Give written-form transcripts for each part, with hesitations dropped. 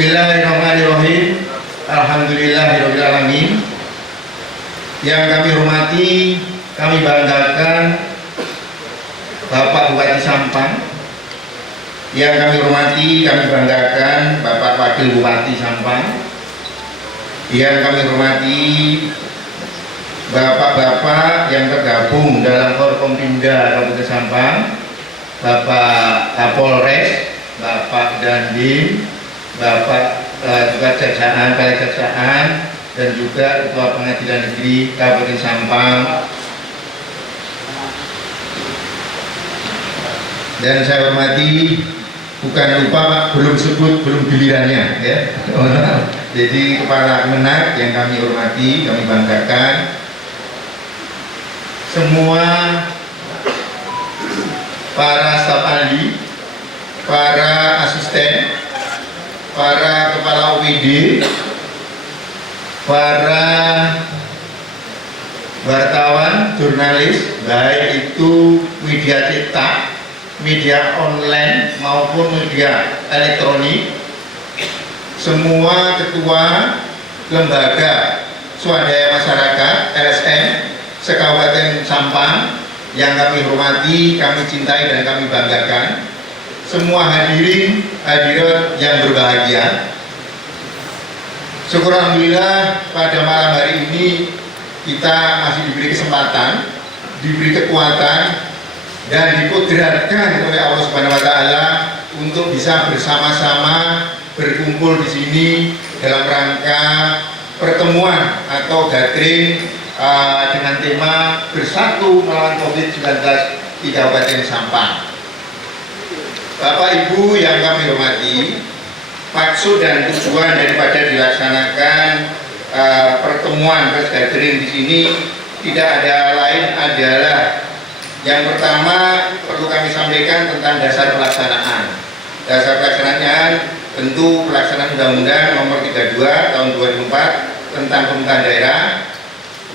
Bismillahirrahmanirrahim. Alhamdulillahirabbil alamin. Yang kami hormati, kami banggakan Bapak Bupati Sampang. Yang kami hormati, kami banggakan Bapak Wakil Bupati Sampang. Yang kami hormati bapak-bapak yang tergabung dalam Forkompimda Kabupaten Sampang, Bapak Kapolres, Bapak Dandim, Bapak juga Kejaksaan, Balai Kejaksaan, dan juga Ketua Pengadilan Negeri Kabupaten Sampang. Dan saya hormati, bukan lupa Pak, belum sebut, belum gilirannya ya. Jadi Kepala Kemenak yang kami hormati, kami banggakan, semua para staf ahli, para asisten, para kepala OPD, para wartawan, jurnalis, baik itu media cetak, media online maupun media elektronik, semua ketua lembaga swadaya masyarakat LSM se-Kabupaten Sampang yang kami hormati, kami cintai dan kami banggakan, semua hadirin hadirat yang berbahagia. Syukur alhamdulillah pada malam hari ini kita masih diberi kesempatan, diberi kekuatan dan dikudratkan oleh Allah Subhanahu wa taala untuk bisa bersama-sama berkumpul di sini dalam rangka pertemuan atau gathering dengan tema Bersatu Melawan COVID-19 di Kabupaten Sampang. Bapak Ibu yang kami hormati, maksud dan tujuan daripada dilaksanakan pertemuan press gathering di sini tidak ada lain adalah yang pertama perlu kami sampaikan tentang dasar pelaksanaan. Dasar pelaksanaan tentu pelaksanaan Undang-Undang Nomor 32 Tahun 2004 tentang Pemerintahan Daerah,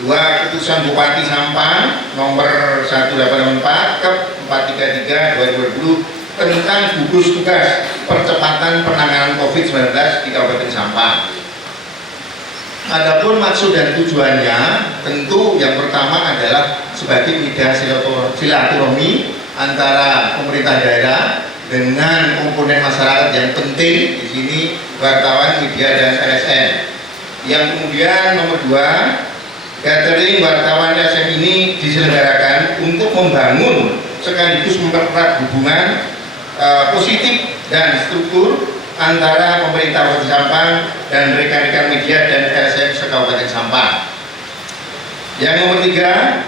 2 Keputusan Bupati Sampang Nomor 1884 Kep 433 2020 tentang gugus tugas percepatan penanganan COVID-19 di Kabupaten Sampang. Adapun maksud dan tujuannya tentu yang pertama adalah sebagai media silaturahmi antara pemerintah daerah dengan komponen masyarakat yang penting di sini, wartawan, media dan LSM. Yang kemudian nomor 2, gathering wartawan LSM ini diselenggarakan untuk membangun sekaligus mempererat hubungan positif dan struktur antara pemerintah Kabupaten Sampang dan rekan-rekan media dan LSM se-Kabupaten Sampang. Yang nomor 3,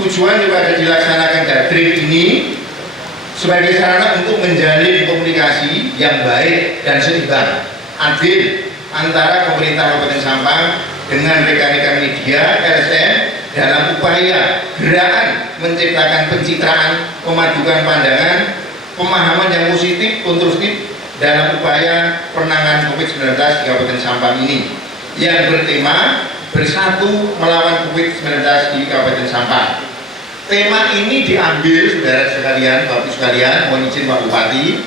tujuan daripada dilaksanakan gathering ini sebagai sarana untuk menjalin komunikasi yang baik dan seimbang, adil antara pemerintah Kabupaten Sampang dengan rekan-rekan media LSM dalam upaya gerakan menciptakan pencitraan, memadukan pandangan, pemahaman yang positif, konstruktif dalam upaya penanganan COVID-19 di Kabupaten Sampang ini yang bertema Bersatu Melawan COVID-19 di Kabupaten Sampang. Tema ini diambil, saudara sekalian, Bapak sekalian, mohon izin Pak Bupati,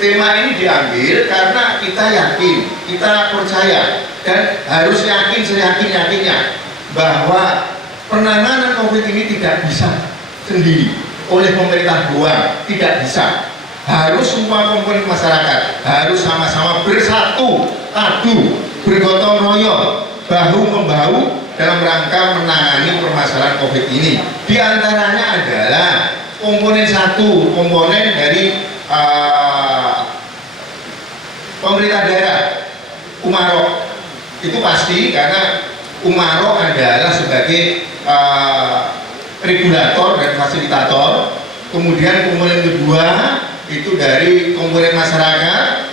tema ini diambil karena kita yakin, kita percaya dan harus yakin seyakin-yakinnya bahwa penanganan COVID ini tidak bisa sendiri oleh pemerintah doang, tidak bisa. Harus semua komponen masyarakat harus sama-sama bersatu, padu, bergotong royong, bahu membahu dalam rangka menangani permasalahan COVID ini. Di antaranya adalah komponen satu, komponen dari pemerintah daerah, Umarok. Itu pasti karena Umarok adalah sebagai regulator dan fasilitator. Kemudian komponen kedua itu dari komponen masyarakat,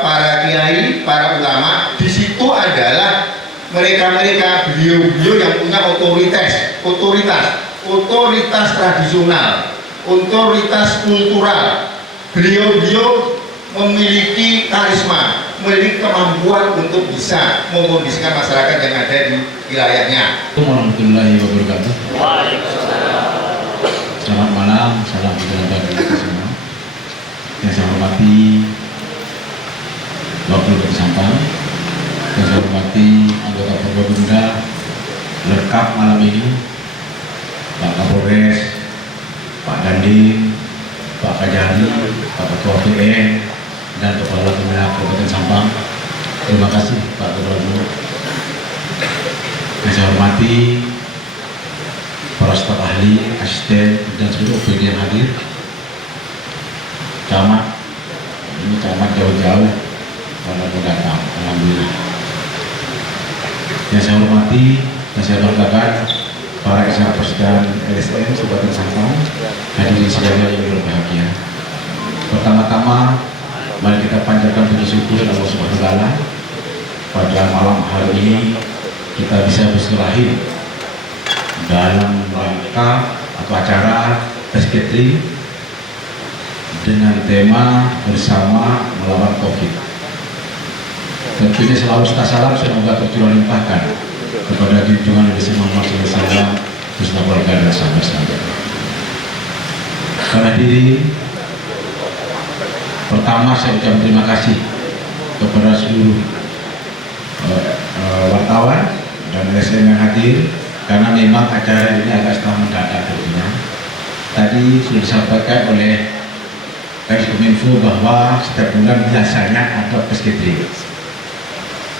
para kiai, para ulama. Di situ adalah mereka-mereka, beliau-beliau yang punya otoritas tradisional, otoritas kultural. Beliau-beliau memiliki karisma, memiliki kemampuan untuk bisa mengkondisikan masyarakat yang ada di wilayahnya. Assalamualaikum warahmatullahi wabarakatuh. Selamat malam, salam sejahtera bagi kita semua. Yang saya hormati Wakil Bupati Sampang, yang saya hormati anggota Forkopimda lengkap malam ini, Pak Kapolres, Pak Dandim, Pak Kajari, Pak Ketua PN, dan Kepala Kemenang Kabupaten Sampang. Terima kasih Pak Gubernur. Yang saya hormati para staf ahli, asisten, dan seluruh OPD yang hadir. Camat, ini camat jauh-jauh pada datang, alhamdulillah. Yang saya hormati, yang saya banggakan para eksapers dan LSM Kabupaten Sampang, hadirin sekalian yang berbahagia. Pertama-tama, mari kita panjatkan puji syukur Allah Subhanahu wa Ta'ala. Pada malam hari ini kita bisa bersilaturahim dalam rangka atau acara tes catering dengan tema bersama melawan COVID. Tentunya selalu kita salam semoga tercurah limpahkan kepada junjungan Nabi Muhammad SAW beserta keluarga dan sahabat-sahabat. Para hadirin, pertama saya ucapkan terima kasih kepada seluruh wartawan dan LSM yang hadir, karena memang acara ini agak setengah mendadak tentunya. Tadi sudah disampaikan oleh Kominfo bahwa setiap bulan biasanya ada tes catering.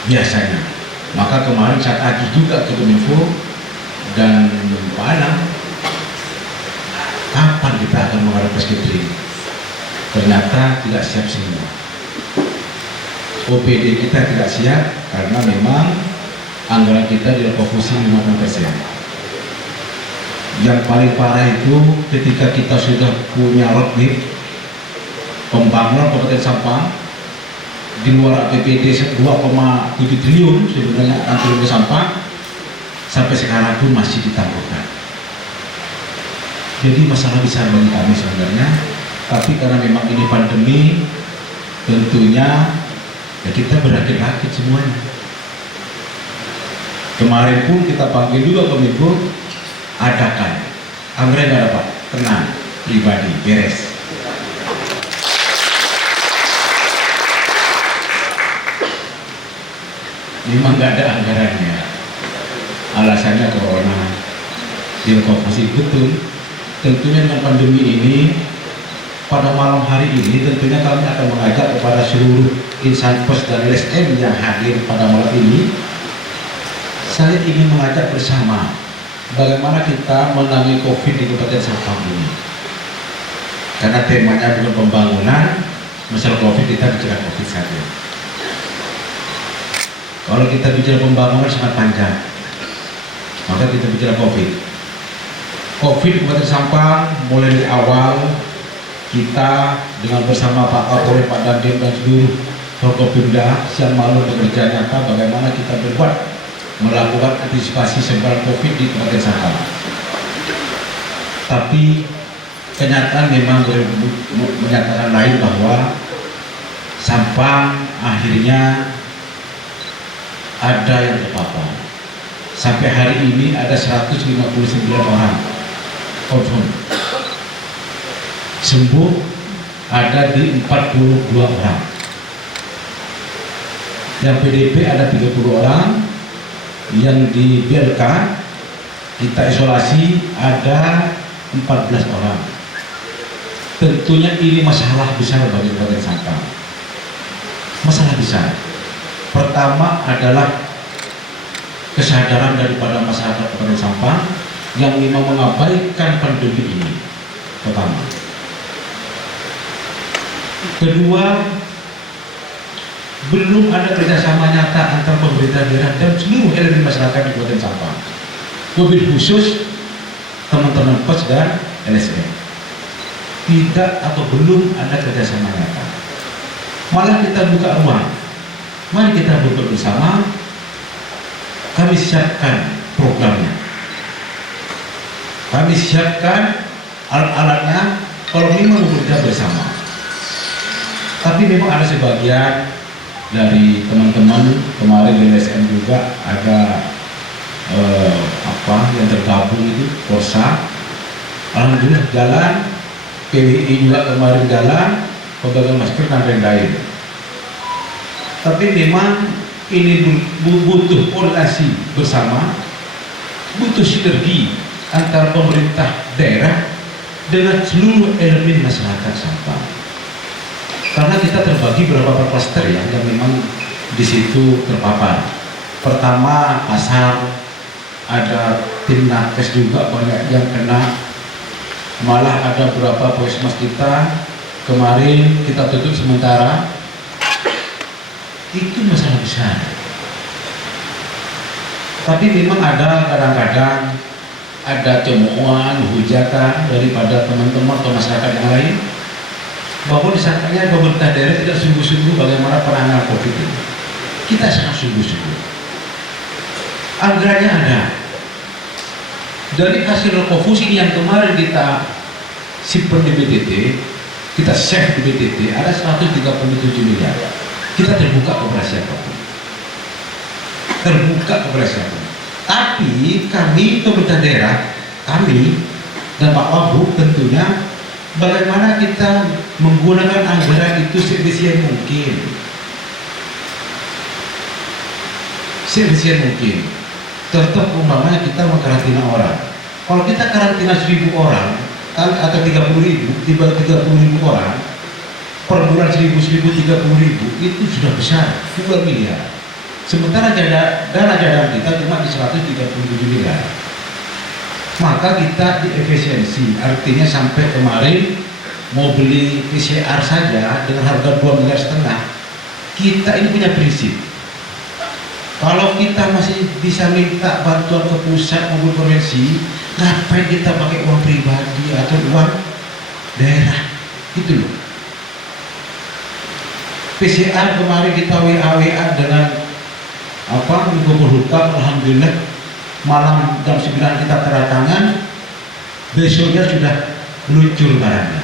Biasanya. Maka kemarin saya tagih juga ke Kominfo dan Pak Anam, kapan kita akan mengadakan tes catering? Ternyata tidak siap semua. OPD kita tidak siap karena memang anggaran kita tidak fokusi 50%. Yang paling parah itu ketika kita sudah punya roadmap pembangunan Kabupaten Sampang di luar APBD 2,7 triliun sebenarnya antara Sampang, sampai sekarang pun masih ditangguhkan. Jadi masalah besar bagi kami sebenarnya, tapi karena memang ini pandemi, tentunya ya kita berakit-rakit semuanya. Kemarin pun kita panggil juga Kominfo, adakan. Anggaran nggak dapat, tenang, pribadi, beres. Memang nggak ada anggarannya. Alasannya corona. Direvokasi betul. Tentunya dengan pandemi ini, pada malam hari ini tentunya kami akan mengajak kepada seluruh insan pers dan LSM yang hadir pada malam ini. Saya ingin mengajak bersama bagaimana kita menangani COVID di Kabupaten Sampang ini. Karena temanya bukan pembangunan, masalah COVID, kita bicara COVID saja. Kalau kita bicara pembangunan sangat panjang, maka kita bicara COVID. COVID di Kabupaten Sampang mulai dari awal kita dengan bersama Pak Kapolres, Pak Dandim, dan seluruh Forkopimda siang malam bekerja nyata bagaimana kita berbuat melakukan antisipasi sebaran COVID di Kabupaten Sampang. Tapi kenyataan memang menyatakan lain bahwa Sampang akhirnya ada yang terpapar. Sampai hari ini ada 159 orang confirm. Sembuh ada di 42 orang. Yang PDP ada 30 orang. Yang di BLK kita isolasi ada 14 orang. Tentunya ini masalah besar bagi Kabupaten Sampang. Masalah besar. Pertama adalah kesadaran daripada masyarakat Kabupaten Sampang yang memang mengabaikan pandemi ini. Pertama. Kedua, belum ada kerjasama nyata antara pemerintah daerah dan seluruh elemen masyarakat di Kabupaten Sampang. Wabil khusus teman-teman pers dan LSM. Tidak atau belum ada kerjasama nyata. Malah kita buka ruang. Mari kita bersama. Kami siapkan programnya. Kami siapkan alat-alatnya kalau memang bekerja bersama. Tapi memang ada sebagian dari teman-teman kemarin di LSM juga ada yang tergabung itu Korsa. Alhamdulillah jalan. PWI juga kemarin jalan, pedagang masker dan lain-lain. Tapi memang ini butuh koordinasi bersama, butuh sinergi antara pemerintah daerah dengan seluruh elemen masyarakat Sampang. Karena kita terbagi beberapa klaster ya, yang memang di situ terpapar. Pertama pasar, ada tim nakes juga banyak yang kena, malah ada beberapa puskesmas kita kemarin kita tutup sementara. Itu masalah besar. Tapi memang ada kadang-kadang ada cemoohan, hujatan daripada teman-teman atau masyarakat yang lain bahwa disangkanya pemerintah daerah tidak sungguh-sungguh bagaimana penanganan COVID ini. Kita sangat sungguh-sungguh. Anggarannya ada. Dari hasil refocusing yang kemarin kita simpan di BTT, kita save di BTT, ada 137 miliar. Kita terbuka kepada siapapun. Terbuka kepada siapapun. Tapi kami pemerintah daerah, kami dan Pak Wagub tentunya bagaimana kita menggunakan anggaran itu sebesar mungkin. Sebesar mungkin. Contoh umpamanya kita mengkarantina orang. Kalau kita karantina 1.000 orang atau 30.000 orang per bulan 1.000, 30.000 itu sudah besar, 2 miliar. Sementara dana cadangan kita cuma di 137 miliar. Maka kita diefisiensi, artinya sampai kemarin mau beli PCR saja dengan harga 2,5 miliar. Kita ini punya prinsip. Kalau kita masih bisa minta bantuan ke pusat maupun provinsi, ngapain kita pakai uang pribadi atau uang daerah? Gitu loh. PCR kemarin kita WA dengan Menko Polhukam, alhamdulillah malam jam 9 kita tanda tangan, besoknya sudah meluncur barangnya,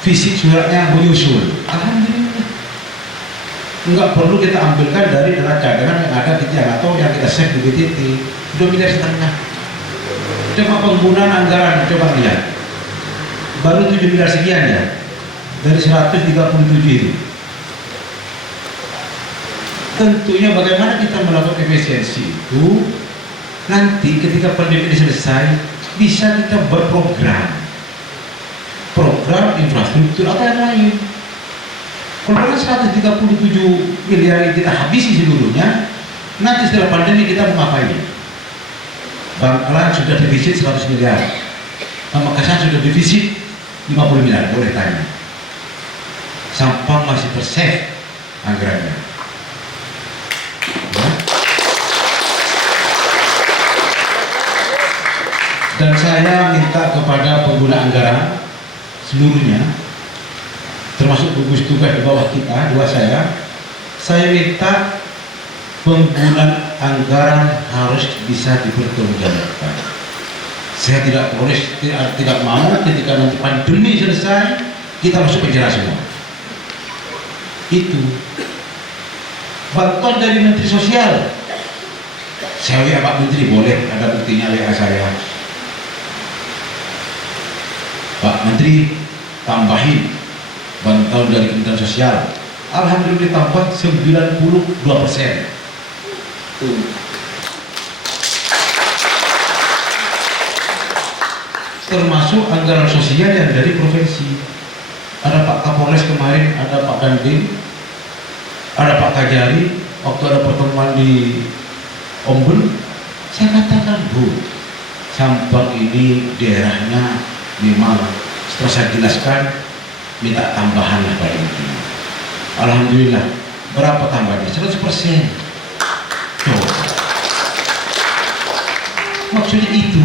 fisik suratnya menyusul, alhamdulillah. Enggak perlu kita ambilkan dari dana cadangan yang ada di Tiagato yang kita save di BTT 2,5 miliar. Coba penggunaan anggaran, coba lihat, baru 7 miliar sekian ya dari 137 itu. Tentunya bagaimana kita melakukan efisiensi itu, nanti ketika pandemi ini selesai bisa kita berprogram, program infrastruktur atau yang lain. Kalau 137 miliar kita habisi seluruhnya, nanti setelah pandemi kita mau ngapain? Bangkalan sudah defisit 100 miliar, Pamekasan sudah defisit 50 miliar, boleh tanya. Sampang masih tersave anggarannya. Dan saya minta kepada pengguna anggaran seluruhnya, termasuk gugus tugas di bawah kita, saya minta penggunaan anggaran harus bisa dipertanggungjawabkan. Saya tidak mau ketika nanti pandemi selesai kita masuk penjara semua. Itu bantuan dari Menteri Sosial, saya WA Pak Menteri, boleh ada buktinya WA saya. Pak Menteri, tambahin bantuan dari Kementerian Sosial. Alhamdulillah tambah 92%. Termasuk anggaran sosial yang dari provinsi. Ada Pak Kapolres kemarin, ada Pak Dandim, ada Pak Kajari. Waktu ada pertemuan di Ombun, saya katakan, Bu, Sampang ini daerahnya memang setelah saya jelaskan minta tambahan lah Pak ini. Alhamdulillah, berapa tambahnya? 100%. Coba. Maksudnya itu,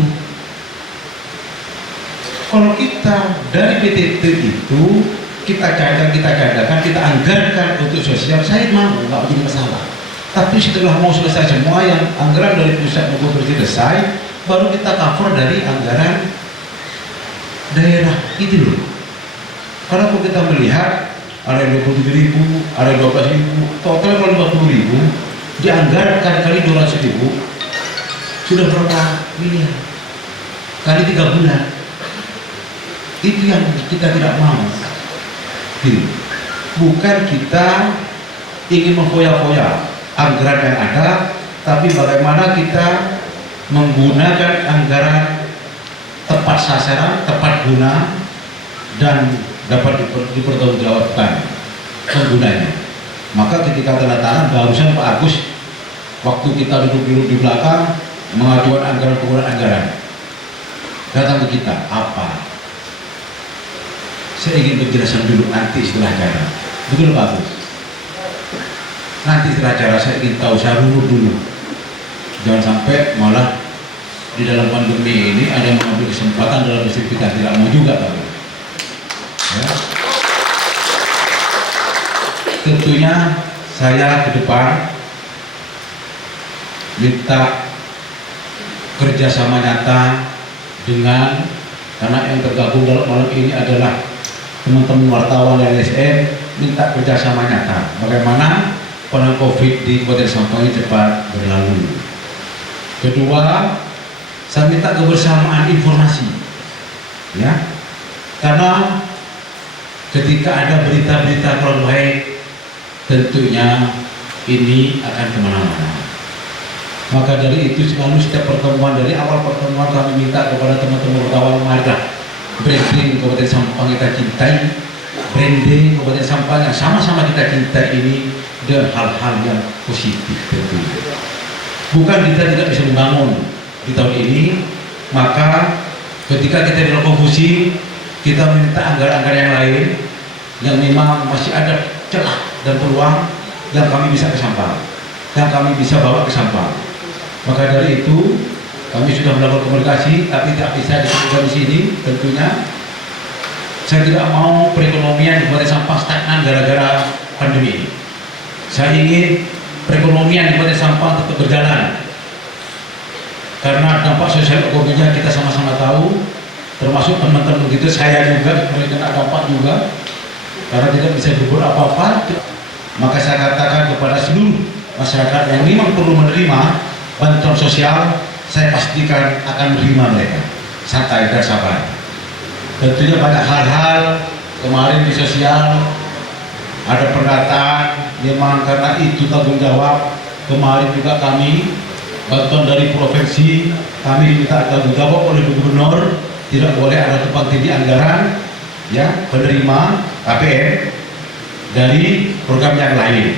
kalau kita dari BTT itu kita cadangkan, kita anggarkan untuk sosial, saya mau, nggak jadi masalah. Tapi setelah mau selesai semua yang anggaran dari pusat maupun provinsi selesai, baru kita cover dari anggaran daerah itu loh. Karena kalau kita melihat ada 27.000, ada 12.000, total kalau 50.000 dianggarkan kali 200.000 sudah berapa miliar kali 3 bulan. Itu yang kita tidak mau. Bukan kita ingin memfoya-foya anggaran yang ada, tapi bagaimana kita menggunakan anggaran tepat sasaran, tepat guna, dan dapat dipertanggungjawabkan penggunanya. Maka ketika tanda tangan, barusan Pak Agus waktu kita duduk di belakang mengajukan penggunaan anggaran, datang ke kita, apa? Saya ingin penjelasan dulu nanti setelah acara. Betul Pak Agus? Nanti setelah acara saya ingin tahu, saya runut dulu. Jangan sampai malah di dalam pandemi ini ada yang mengambil kesempatan dalam istri kita tidak mau juga Pak Agus. Ya. Tentunya saya ke depan minta kerjasama nyata dengan, karena yang tergabung dalam malam ini adalah teman-teman wartawan LSM, minta kerjasama nyata bagaimana pandemi COVID di Kabupaten Sampang ini cepat berlalu. Kedua, saya minta kebersamaan informasi, ya, karena ketika ada berita-berita kurang baik, tentunya ini akan kemana-mana. Maka dari itu selalu setiap pertemuan, dari awal pertemuan kami minta kepada teman-teman wartawan, marilah branding Kabupaten Sampang kita cintai, branding Kabupaten Sampang yang sama-sama kita cintai ini dengan hal-hal yang positif tentunya. Bukan kita tidak bisa membangun di tahun ini, maka ketika kita dalam konfusi, kita minta anggaran-anggaran yang lain yang memang masih ada celah dan peluang yang kami bisa ke Sampang, yang kami bisa bawa ke Sampang. Maka dari itu kami sudah melakukan komunikasi, tapi tidak bisa disebutkan di sini. Tentunya saya tidak mau perekonomian di Kabupaten Sampang stagnan gara-gara pandemi ini. Saya ingin perekonomian di Kabupaten Sampang tetap berjalan, karena dampak sosial ekonominya kita sama-sama tahu, termasuk teman-teman gitu, saya juga kena dampak juga, karena tidak bisa berbuat apa-apa. Maka saya katakan kepada seluruh masyarakat yang memang perlu menerima bantuan sosial, saya pastikan akan menerima mereka, santai dan sabar. Tentunya banyak hal-hal kemarin di sosial ada pendataan, memang karena itu tanggung jawab. Kemarin juga kami bantuan dari provinsi, kami diminta tanggung jawab oleh gubernur, tidak boleh ada tumpang tindih anggaran, ya, penerima KPM dari program yang lain.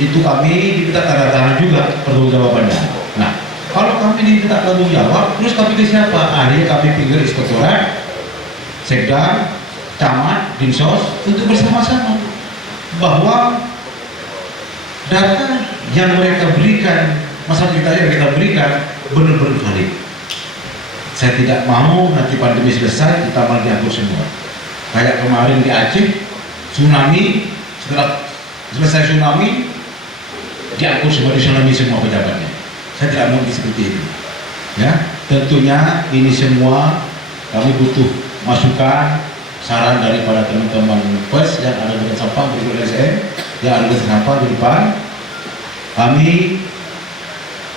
Itu kami diminta tanda tangan juga pertanggungjawabannya. Nah, kalau kami diminta tanggung jawab, terus kami ke siapa? Akhirnya kami tinggal inspektorat, sekda, camat, dinsos untuk bersama-sama bahwa data yang mereka berikan, masa kita yang kita berikan benar-benar valid. Saya tidak mau nanti pandemi selesai kita malah diatur semua. Kayak kemarin di Aceh, tsunami, setelah selesai tsunami diatur semua, tsunami semua pejabatnya. Saya tidak mau seperti itu. Ya, tentunya ini semua kami butuh masukan, saran daripada teman-teman pers yang ada di Sampang, di LSM, yang ada di Sampang di depan. Kami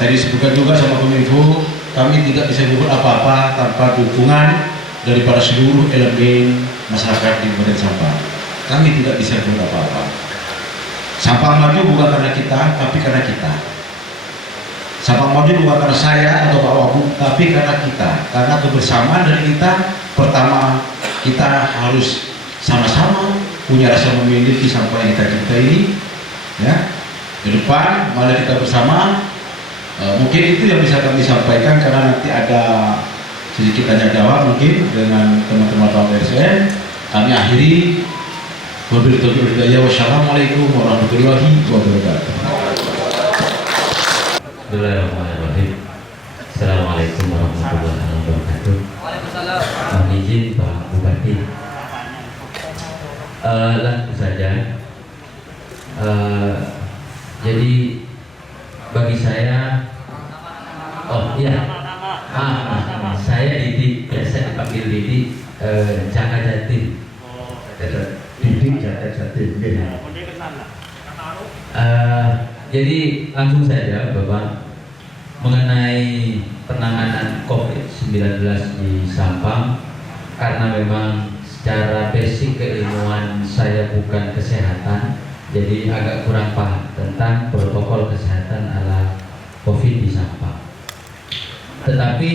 tadi sebutkan juga sama Kominfo, kami tidak bisa berbuat apa-apa tanpa dukungan daripada seluruh elemen masyarakat di Kabupaten Sampang. Kami tidak bisa berbuat apa-apa. Sampang maju bukan karena kita, tapi karena kita. Sampang maju bukan karena saya atau Pak Wagub, tapi karena kita. Karena kebersamaan dari kita, pertama kita harus sama-sama punya rasa memiliki Sampang yang kita cintai ini. Ya, ke depan malah kita bersama. Mungkin itu yang bisa kami sampaikan, karena nanti ada sedikit tanya jawab mungkin dengan teman-teman LSM. Kami akhiri. Wassalamualaikum warahmatullahi wabarakatuh. Bismillahirrahmanirrahim. Assalamualaikum warahmatullahi wabarakatuh. Mohon izin Pak Bupati. Langsung saja. Jadi bagi saya, saya Didi, biasa dipanggil Didi, Jaka Jatim. Didi Jaka Jatim. Jadi langsung saja Bapak, mengenai penanganan COVID-19 di Sampang, karena memang secara basic keilmuan saya bukan kesehatan, jadi agak kurang paham tentang protokol kesehatan ala COVID di Sampang. Tetapi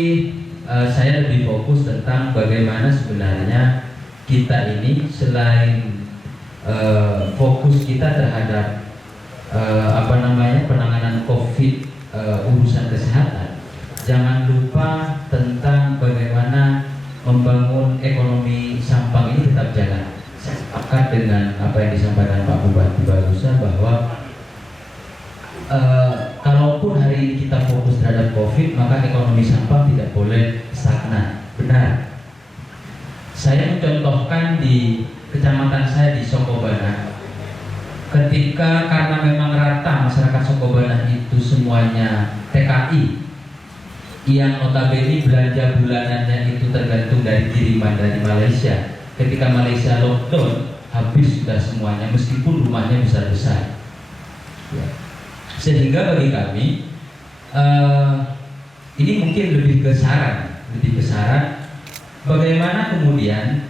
saya lebih fokus tentang bagaimana sebenarnya kita ini selain fokus kita terhadap penanganan COVID, urusan kesehatan, jangan lupa tentang bagaimana membangun ekonomi Sampang ini tetap jalan. Saya sepakat dengan apa yang disampaikan Pak Bupati barusan bahwa kalaupun hari ini kita fokus terhadap COVID, maka ekonomi Sampang tidak boleh stagnan. Benar. Saya mencontohkan di kecamatan saya di Sokobana, ketika karena memang rata masyarakat Sokobana itu semuanya TKI, yang notabene belanja bulanannya itu tergantung dari kiriman dari Malaysia. Ketika Malaysia lockdown, habis sudah semuanya, meskipun rumahnya besar-besar. Ya. Sehingga bagi kami ini mungkin lebih ke saran, bagaimana kemudian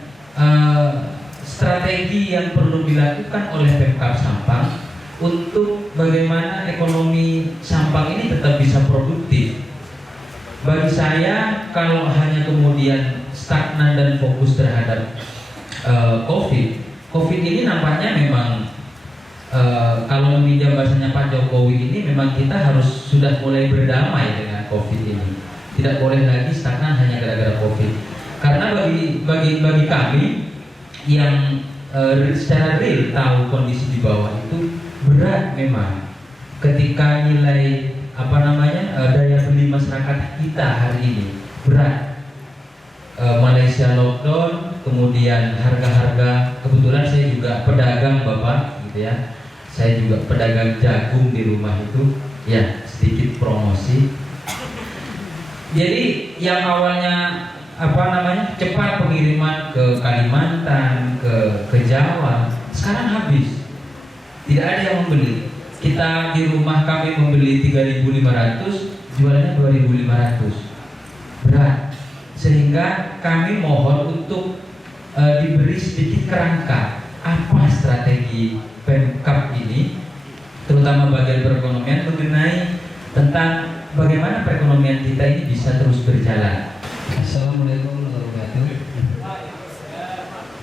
strategi yang perlu dilakukan oleh Pemkab Sampang untuk bagaimana ekonomi Sampang ini tetap bisa produktif. Bagi saya, kalau hanya kemudian stagnan dan fokus terhadap COVID ini nampaknya memang kalau meminjam bahasanya Pak Jokowi ini memang kita harus sudah mulai berdamai dengan COVID ini. Tidak boleh lagi stagnan hanya gara-gara COVID. Karena bagi kami yang secara real tahu kondisi di bawah itu berat memang ketika nilai daya beli masyarakat kita hari ini berat. Malaysia lockdown, kemudian harga-harga, kebetulan saya juga pedagang Bapak gitu ya. Saya juga pedagang jagung di rumah itu, ya sedikit promosi. Jadi yang awalnya cepat pengiriman ke Kalimantan, ke Jawa, sekarang habis. Tidak ada yang membeli. Kita di rumah kami membeli 3.500, jualnya 2.500. Berat. Sehingga kami mohon untuk diberi sedikit kerangka apa strategi Pemkab ini, terutama bagian perekonomian, mengenai tentang bagaimana perekonomian kita ini bisa terus berjalan. Assalamualaikum warahmatullahi wabarakatuh.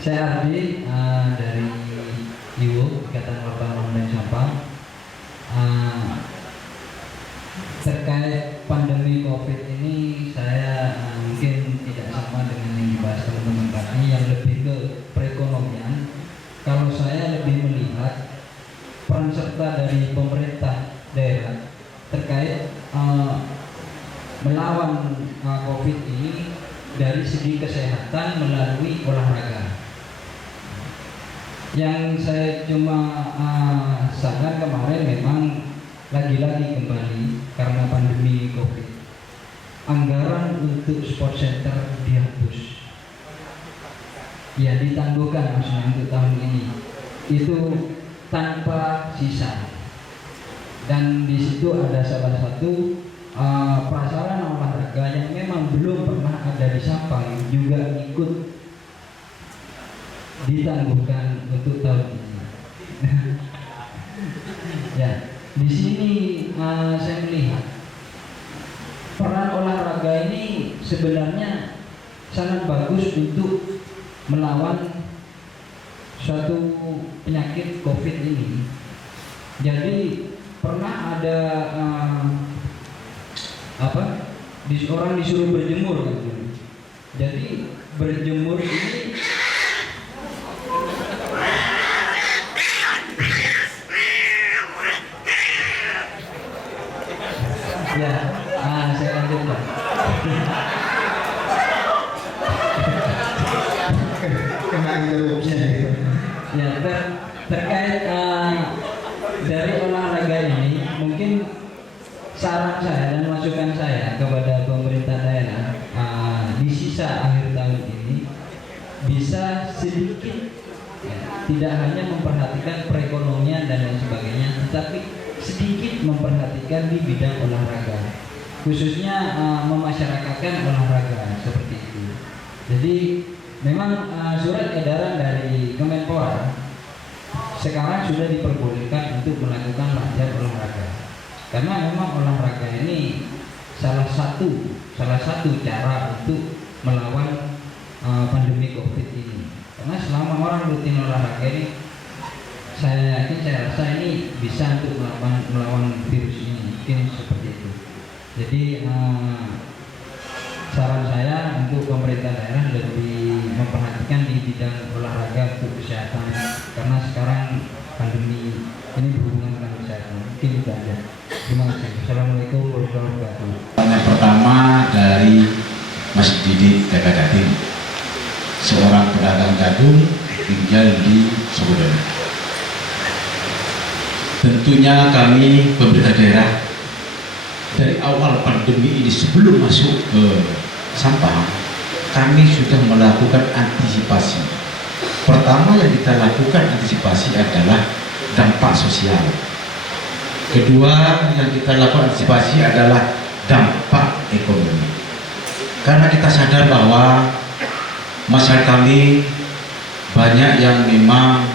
Saya Ardi dari IWO, Ikatan Wartawan Online Sampang. Terkait pandemi COVID ini, saya mungkin tidak sama dengan yang dibahas teman-teman kami yang lebih ke perekonomian. Kalau saya lebih melihat peran serta dari pemerintah daerah terkait melawan COVID ini dari segi kesehatan melalui olahraga. Yang saya cuma sadar kemarin memang lagi-lagi kembali karena pandemi COVID, anggaran untuk sport center dihapus. Ya, ditangguhkan maksudnya untuk tahun ini. Itu tanpa sisa. Dan di situ ada salah satu prasarana olahraga yang memang belum pernah ada di Sampang juga ikut ditangguhkan untuk tahun ini. Ya, di sini saya melihat peran olahraga ini sebenarnya sangat bagus untuk melawan suatu penyakit COVID ini. Jadi pernah ada orang disuruh berjemur gitu. Jadi berjemur ini ya, saya lanjutkan. Kena interupsi. Ya, terkait dari olahraga ini, mungkin saran saya dan masukan saya kepada pemerintah daerah di sisa akhir tahun ini bisa sedikit tidak hanya memperhatikan perekonomian dan lain sebagainya, tetapi sedikit memperhatikan di bidang olahraga, khususnya memasyarakatkan olahraga seperti itu. Jadi memang surat edaran dari Kemenpora sekarang sudah diperbolehkan untuk melakukan latihan olahraga, karena memang olahraga ini salah satu cara untuk melawan pandemi COVID ini. Karena selama orang rutin olahraga ini, saya rasa ini bisa untuk melawan virus ini, mungkin seperti itu. Jadi saran saya untuk pemerintah daerah lebih memperhatikan di bidang olahraga untuk kesehatan, karena sekarang pandemi ini berhubungan dengan kesehatan. Mungkin itu aja. Terima kasih. Assalamualaikum warahmatullahi wabarakatuh. Yang pertama dari Mas Didi Jagadadin, seorang pedagang jagung tinggal di Sogodono. Tentunya kami pemerintah daerah dari awal pandemi ini, sebelum masuk ke sampah, kami sudah melakukan antisipasi. Pertama yang kita lakukan antisipasi adalah dampak sosial. Kedua yang kita lakukan antisipasi adalah dampak ekonomi. Karena kita sadar bahwa masyarakat kami banyak yang memang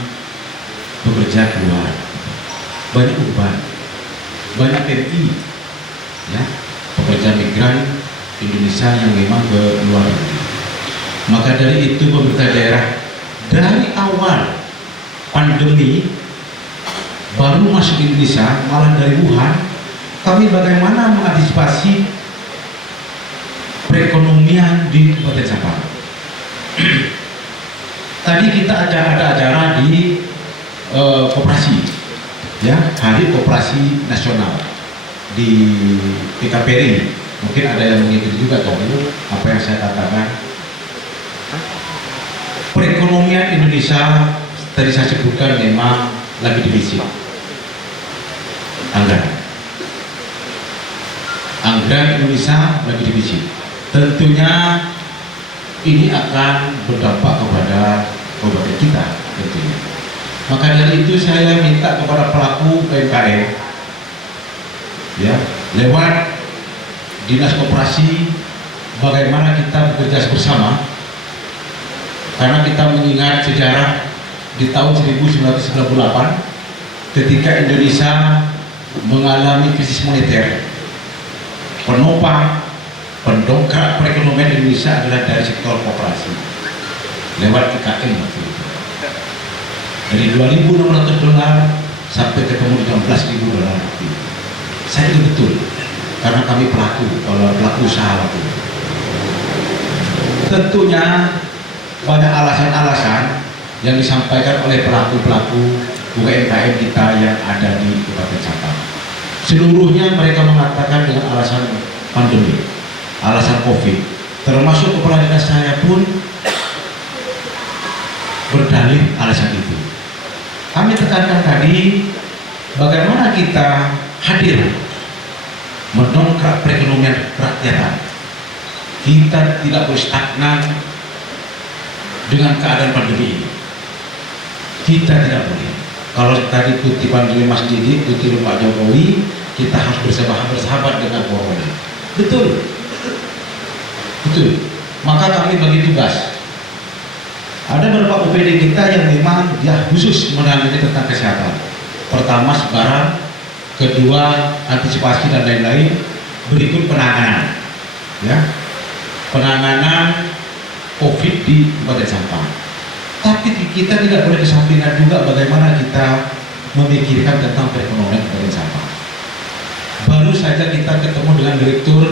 bekerja keluar, banyak urban, banyak PMI, ya, pekerja migran Indonesia yang memang ke luar negeri. Maka dari itu pemerintah daerah dari awal pandemi baru masuk Indonesia, malah dari Wuhan, kami bagaimana mengantisipasi perekonomian di Kabupaten Sampang. Tadi kita ada acara di koperasi, ya, Hari Koperasi Nasional di PKPRI. Mungkin ada yang mengikuti juga tadi apa yang saya katakan. Perekonomian Indonesia tadi saya sebutkan memang lagi defisit anggaran Indonesia lagi defisit. Tentunya ini akan berdampak kepada kabupaten kita tentunya. Maka dari itu saya minta kepada pelaku UMKM, ya, lewat Dinas Koperasi, bagaimana kita bekerja bersama, karena kita mengingat sejarah di tahun 1998 ketika Indonesia mengalami krisis moneter. Penopang, pendongkrak perekonomian Indonesia adalah dari sektor koperasi lewat IKN waktu itu. Dari $2.600 sampai ketemu $16.000 waktu itu. Saya itu betul, karena kami pelaku usaha waktu itu. Tentunya banyak alasan-alasan yang disampaikan oleh pelaku-pelaku UMKM kita yang ada di Kabupaten Sampang. Seluruhnya mereka mengatakan dengan alasan pandemi, alasan COVID. Termasuk kepala dinas saya pun berdalih alasan itu. Kami tekankan tadi bagaimana kita hadir mendongkrak perekonomian kerakyatan. Kita tidak boleh stagnan dengan keadaan pandemi ini. Kita tidak boleh. Kalau tadi kutipan dari Mas Didi, kutipan Pak Jokowi, kita harus bersahabat dengan corona. Betul. Maka kami bagi tugas. Ada beberapa OPD kita yang memang dia khusus menangani tentang kesehatan. Pertama sebarang, kedua antisipasi dan lain-lain, berikut penanganan, ya, penanganan COVID di Kabupaten Sampang. Tapi kita tidak boleh kesampingkan juga bagaimana kita memikirkan tentang perekonomian Kabupaten Sampang. Baru saja kita ketemu dengan Direktur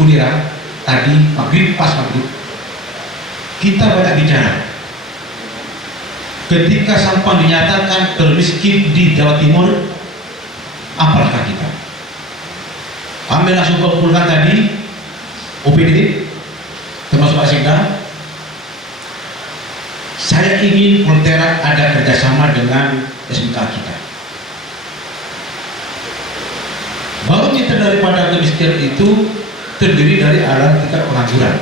Unira tadi pas maghrib. Kita banyak bicara. Ketika Sampang dinyatakan termiskin di Jawa Timur, apa langkah kita? Kami langsung kumpulkan tadi OPD termasuk Asekda. Saya ingin Voltera ada kerjasama dengan SMK kita. Barometer daripada kemiskinan itu terdiri dari alat tingkat pengangguran.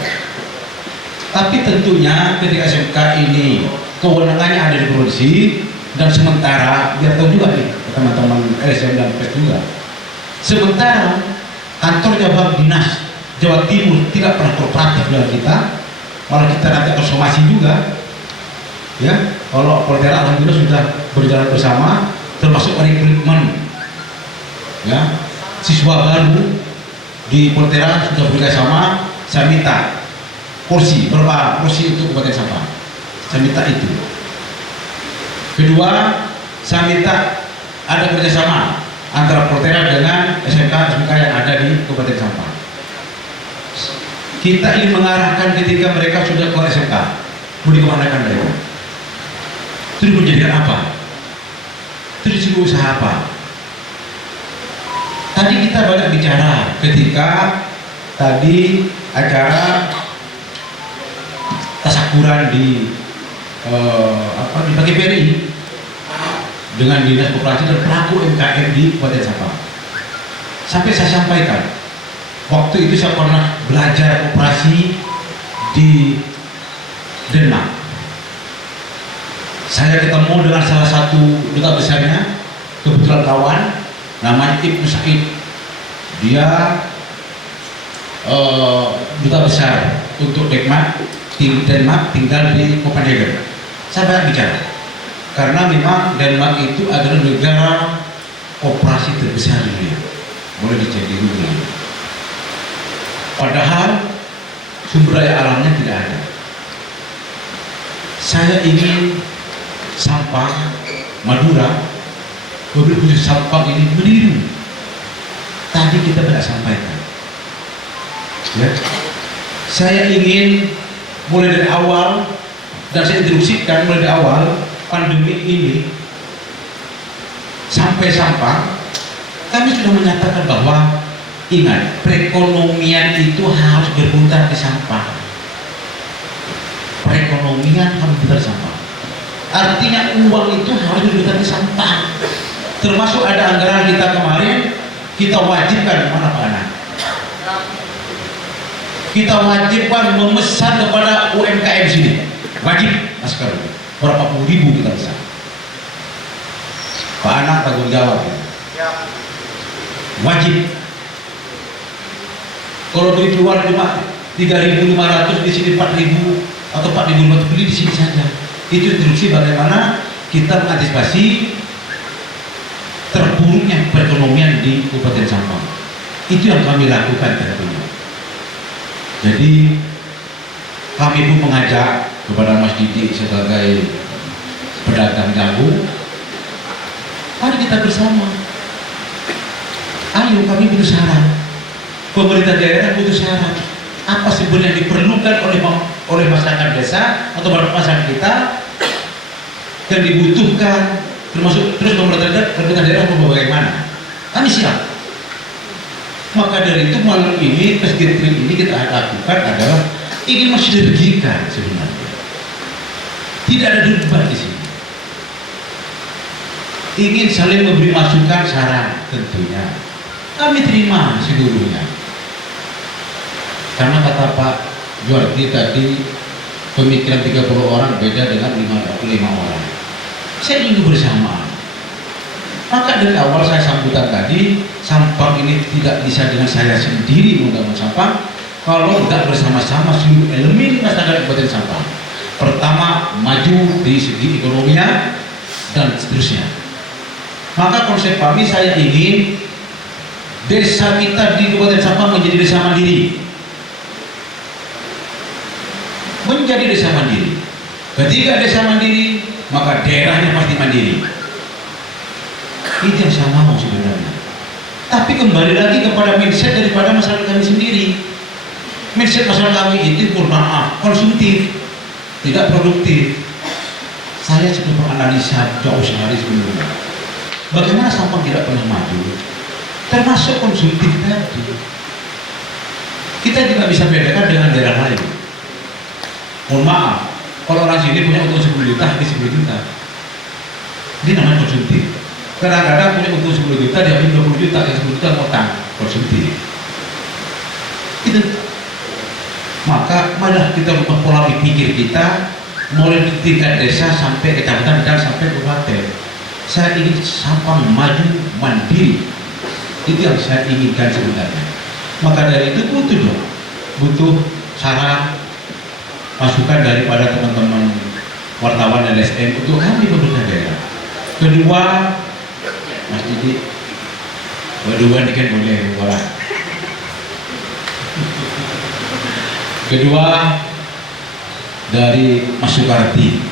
Tapi tentunya ketika SMK ini kewenangannya ada di provinsi, dan sementara biar tahu juga nih teman-teman LSM dan PES juga. Sementara kantor cabang dinas Jawa Timur tidak pernah kooperatif dengan kita, malah kita nanti akan somasi juga. Ya, kalau Poltera alhamdulillah sudah berjalan bersama, termasuk rekrutmen. Ya, siswa baru di Poltera sudah bekerjasama. Saya minta kursi, berapa kursi untuk Kabupaten Sampang? Saya minta itu. Kedua, saya minta ada kerjasama antara Poltera dengan SMK yang ada di Kabupaten Sampang. Kita ingin mengarahkan ketika mereka sudah keluar SMK, mau dikemanakan mereka? Terus menjadikan apa? Terus disuruh usaha apa? Tadi kita banyak bicara ketika tadi acara tasakuran di PGRI dengan Dinas Koperasi dan pelaku UMKM di Kabupaten Sampang. Sampai saya sampaikan, waktu itu saya pernah belajar koperasi di Denmark. Saya ketemu dengan salah satu duta besarnya, kebetulan kawan, namanya Ibnu Said. Dia duta besar untuk Denmark tinggal di Copenhagen. Saya banyak bicara karena memang Denmark itu adalah negara koperasi terbesar di dunia, boleh dicek di Google. Padahal sumber daya alamnya tidak ada. Saya ingin Sampang, Madura, mobil khusus Sampang ini meniru. Tadi kita tidak sampaikan. Ya. Saya ingin mulai dari awal, dan saya instruksikan mulai dari awal pandemi ini sampai Sampang, kami sudah menyatakan bahwa ingat, perekonomian itu harus berputar di Sampang. Perekonomian harus berputar di Sampang. Artinya uang itu harus berputar di Sampang. Termasuk ada anggaran kita kemarin, kita wajibkan mana Pak Anak? Kita wajibkan memesan kepada UMKM sini. Wajib, masker. Berapa puluh ribu kita pesan. Pak Anak tanggung jawab. Ya. Wajib. Kalau beli keluar cuma 3.500, di sini 4.000 atau 4.500, beli di sini saja. Itu instruksi bagaimana kita mengantisipasi terpuruknya perekonomian di Kabupaten Sampang. Itu yang kami lakukan tentunya. Jadi kami pun mengajak kepada Mas Didi sebagai pedagang jagung, mari kita bersama. Ayo kami butuh saran. Pemerintah daerah butuh saran. Apa sebenarnya yang diperlukan oleh masyarakat desa atau masyarakat kita yang dibutuhkan, termasuk terus pemerintah daerah mau bagaimana? Kami siap. Maka dari itu malam ini PSGTRI ini kita lakukan adalah ingin mensinergikan sebenarnya. Tidak ada debat di sini. Ingin saling memberi masukan, saran tentunya. Kami terima seluruhnya. Karena kata Pak Jordi tadi, pemikiran 30 orang beda dengan 5 orang. Saya ingin bersama. Maka dari awal saya sambutan tadi, Sampang ini tidak bisa dengan saya sendiri membangun Sampang kalau tidak bersama-sama seluruh elemen masyarakat Kabupaten Sampang. Pertama, maju di segi ekonominya dan seterusnya. Maka konsep kami, saya ingin desa kita di Kabupaten Sampang menjadi desa mandiri. Menjadi desa mandiri. Ketika desa mandiri, maka daerahnya pasti mandiri. Itu yang saya mau sebenarnya. Tapi kembali lagi kepada mindset daripada masyarakat kami sendiri. Mindset masyarakat kami itu, mohon maaf, konsumtif, tidak produktif. Saya sudah menganalisa jauh sehari sebelumnya. Bagaimana Sampang tidak pernah maju? Termasuk konsumtif tadi. Kita tidak bisa bedakan dengan daerah lain. Mohon maaf, kalau orang sini punya untung 10 juta, habis 10 juta. Ini namanya konsumtif. Kadang-kadang punya untung 10 juta, dia habis 20 juta, yang 10 juta ngutang, konsumtif. Itu. Maka malah kita ubah pola pikir kita, mulai di tingkat desa sampai kecamatan dan sampai kabupaten. Saya ingin Sampang maju mandiri. Itu yang saya inginkan sebenarnya. Maka dari itu butuh saran, masukan daripada teman-teman wartawan LSM untuk kami pemerintah daerah. Kedua, Mas Didi, kedua ini kan boleh orang. Kedua, dari Mas Soekarti,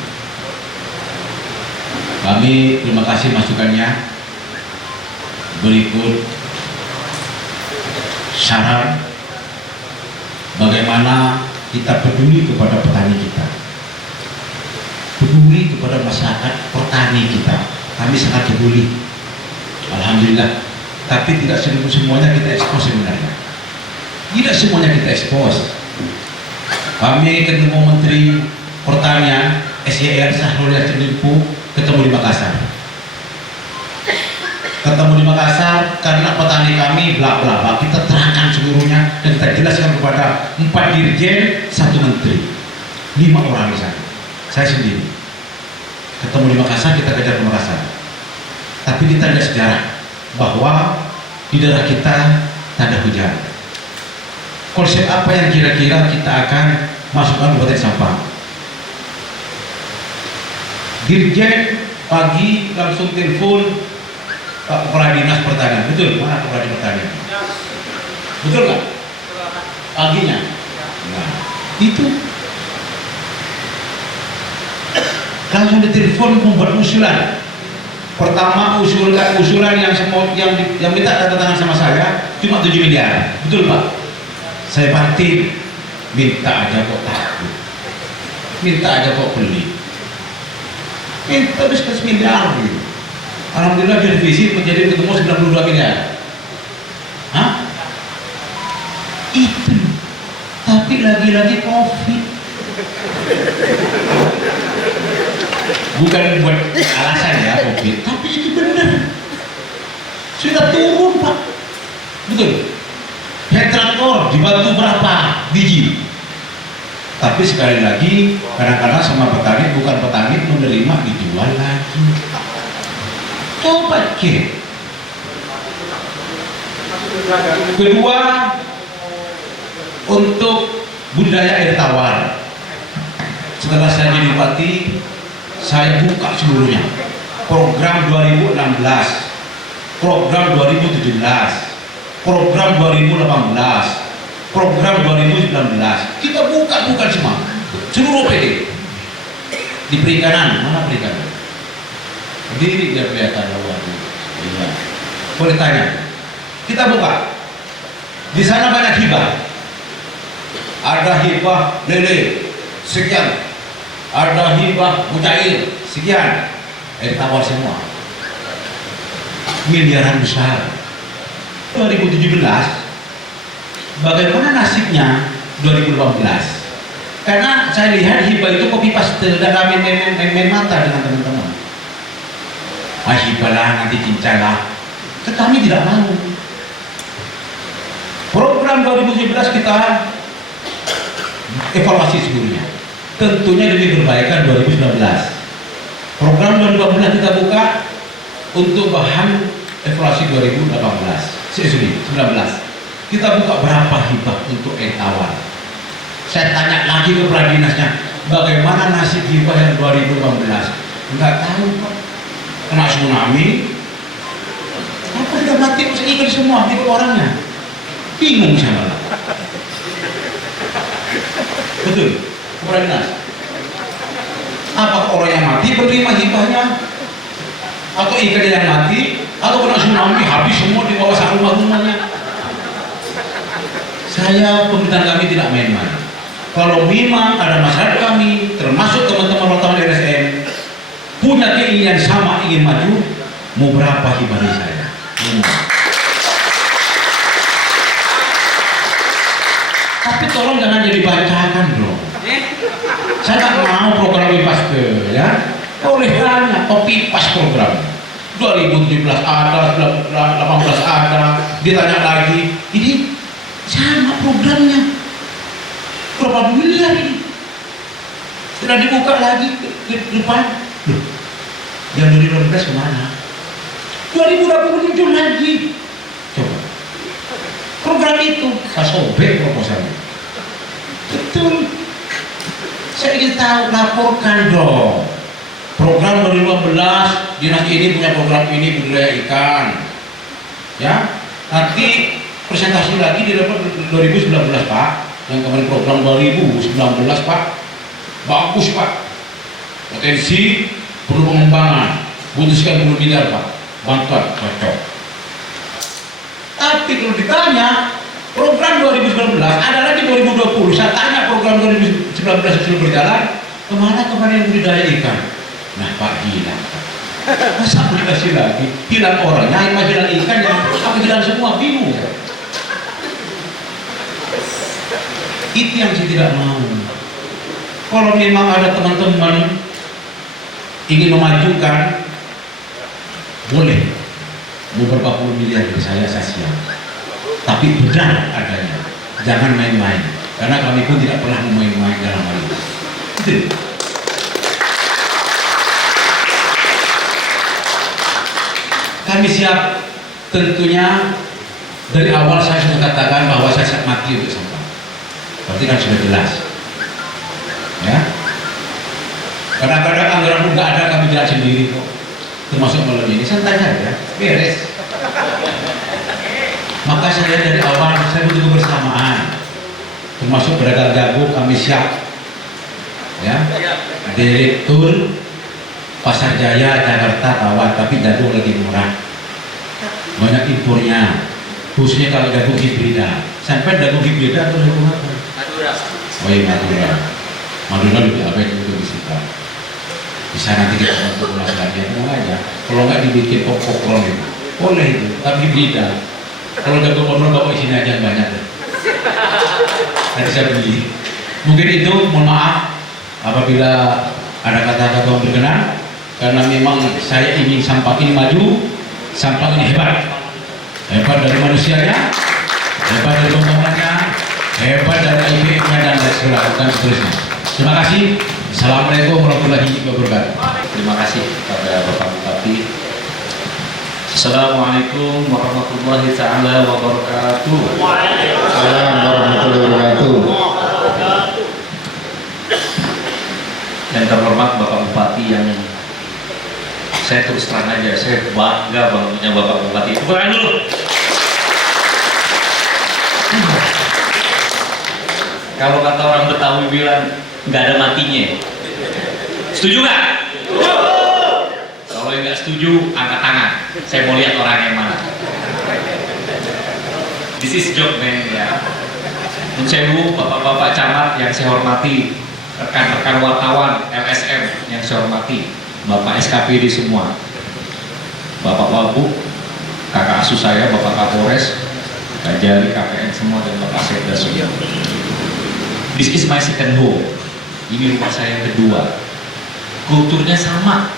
kami terima kasih masukannya. Berikut saran bagaimana kita peduli kepada petani kita, peduli kepada masyarakat petani kita. Kami sangat peduli, alhamdulillah. Tapi tidak semuanya kita ekspos sebenarnya. Tidak semuanya kita ekspos. Kami ketemu Menteri Pertanian SYR Syahrul Yassin Limpo, ketemu di Makassar. Ketemu di Makassar karena petani kami bla bla bla. Kita terangkan seluruhnya dan kita jelaskan kepada 4 dirjen, 1 menteri, 5 orang di sana. Saya sendiri. Ketemu di Makassar, kita kejar ke Makassar. Tapi kita ada sejarah bahwa di daerah kita tak ada hujan. Konsep apa yang kira-kira kita akan masukkan Kabupaten Sampang? Dirjen pagi langsung telepon Pak Kepala Dinas Pertanian. Betul? Mana Kepala Dinas Pertanian? Betul nggak? Paginya. Nah, itu langsung ditelepon membuat usulan. Pertama usulan yang minta tanda tangan sama saya cuma 7 miliar. Betul Pak? Saya banting, minta aja kok takut, minta aja kok beli, minta bis 11 miliar gitu. Alhamdulillah direvisi menjadi ketemu 92 miliar. Hah? Itu. Tapi lagi-lagi COVID. Bukan buat alasan ya COVID, tapi itu benar. Sudah turun Pak. Betul. Traktor dibantu berapa biji? Tapi sekali lagi kadang-kadang sama petani, bukan petani menerima, dijual lagi. Coba cek. Kedua, untuk budaya air tawar. Setelah saya jadi bupati, saya buka seluruhnya. Program 2016, program 2017, program 2018, program 2019, kita buka semua, seluruh PD. Di perikanan, mana perikanan? Berdiri dia kelihatan luar. Iya. Boleh tanya. Kita buka. Di sana banyak hibah. Ada hibah lele, sekian. Ada hibah mujair, sekian. Tawar semua. Miliaran besar. 2017, bagaimana nasibnya 2018? Karena saya lihat hibah itu copy paste dan main mata dengan teman-teman. Hibah lah, nanti cincalah. Kami tidak mau. Program 2017 kita evaluasi seluruhnya. Tentunya demi perbaikan 2019. Program 2018 kita buka untuk bahan evaluasi 2018. 19. Kita buka berapa hibah untuk air tawar. Saya tanya lagi ke kepala dinasnya, bagaimana nasib hibah yang 2018? Enggak tahu Pak. Kena tsunami. Apa sudah mati ikan semua di orangnya? Bingung saya malah. Betul, kepala dinas. Apakah orang yang mati menerima hibahnya? Atau ikan yang mati? Atau kena tsunami habis semua di bawah rumah-rumahnya? Saya, pemerintahan kami tidak main-main. Kalau memang ada masyarakat kami, termasuk teman-teman wartawan LSM, punya keinginan sama, ingin maju, mau berapa hibah dari saya? Tapi tolong jangan jadi bacakan dong. Saya tak mau program Wipaste, ya. Oleh banyak copy pas program. 2017 ada, 2018 ada, ditanya lagi, ini sama programnya. Berapa miliar ini? Setelah dibuka lagi ke depan, loh, yang 2015 kemana? 2027 lagi. Coba. Program itu, saya sobek proposalnya. Betul. Saya ingin tahu, laporkan dong. Program 2015, dinas ini punya program ini budidaya ikan. Ya, nanti presentasi lagi di 2019 Pak. Yang kemarin program 2019 Pak, bagus Pak. Potensi perlu pengembangan, butuh sekian puluh miliar Pak. Bantuan cocok. Tapi kalau ditanya program 2019 ada lagi 2020, saya tanya program 2019 sudah berjalan, kemana kemarin yang budidaya ikan? Nah Pak hilang, masa mau dikasih lagi? Hilang orangnya, hilang ikan, apa hilang semua, bingung. Itu yang saya tidak mau. Kalau memang ada teman-teman ingin memajukan, boleh beberapa puluh miliar dari saya siap. Tapi benar adanya, jangan main-main. Karena kami pun tidak pernah main-main dalam hal itu. Itu. Kami siap, tentunya dari awal saya sudah katakan bahwa saya siap mati untuk sampah. Berarti kan sudah jelas. Ya. Kadang-kadang anggaran nggak ada, kami jalan sendiri kok. Termasuk malam ini, santai saja, beres. Maka saya dari awal saya butuh kebersamaan, termasuk pedagang jagung kami siap. Ya, Direktur Pasar Jaya Jakarta kawan, tapi jagung lagi murah, banyak impornya, khususnya kalau jagung hibrida. Sampai jagung hibrida atau jagung apa? Madura. Oh iya Madura. Madura lebih apa yang itu bisa. Bisa nanti kita bantu ulas lagi, tenang aja. Kalau nggak dibikin pokok-pokok itu, boleh itu, tapi hibrida. Kalau jagung kontrol bawa isinya aja banyak deh. Nanti saya beli. Mungkin itu, mohon maaf apabila ada kata-kata yang berkenan, karena memang saya ingin sampah ini maju, sampah ini hebat. Hebat dari manusianya, hebat dari pembangunannya, hebat dari IPM-nya dan seterusnya. Terima kasih. Assalamualaikum warahmatullahi wabarakatuh. Terima kasih kepada Bapak Bupati. Assalamualaikum warahmatullahi taala wabarakatuh. Assalamualaikum warahmatullahi wabarakatuh. Yang terhormat Bapak Bupati, yang saya terus terang aja, saya bangga banget punya Bapak Bupati. Tepuk tangan dulu. Kalau kata orang Betawi bilang nggak ada matinya. Setuju nggak? Kalau yang nggak setuju, angkat tangan. Saya mau lihat orang yang mana. This is joke man ya. Mencewu bapak-bapak camat yang saya hormati, rekan-rekan wartawan LSM yang saya hormati, Bapak SKPD semua, Bapak Wabuk, kakak asuh saya, Bapak Kapolres, Kak Jali, KPN semua, dan Bapak Sekda semua. This is my second home. Ini rumah saya yang kedua. Kulturnya sama,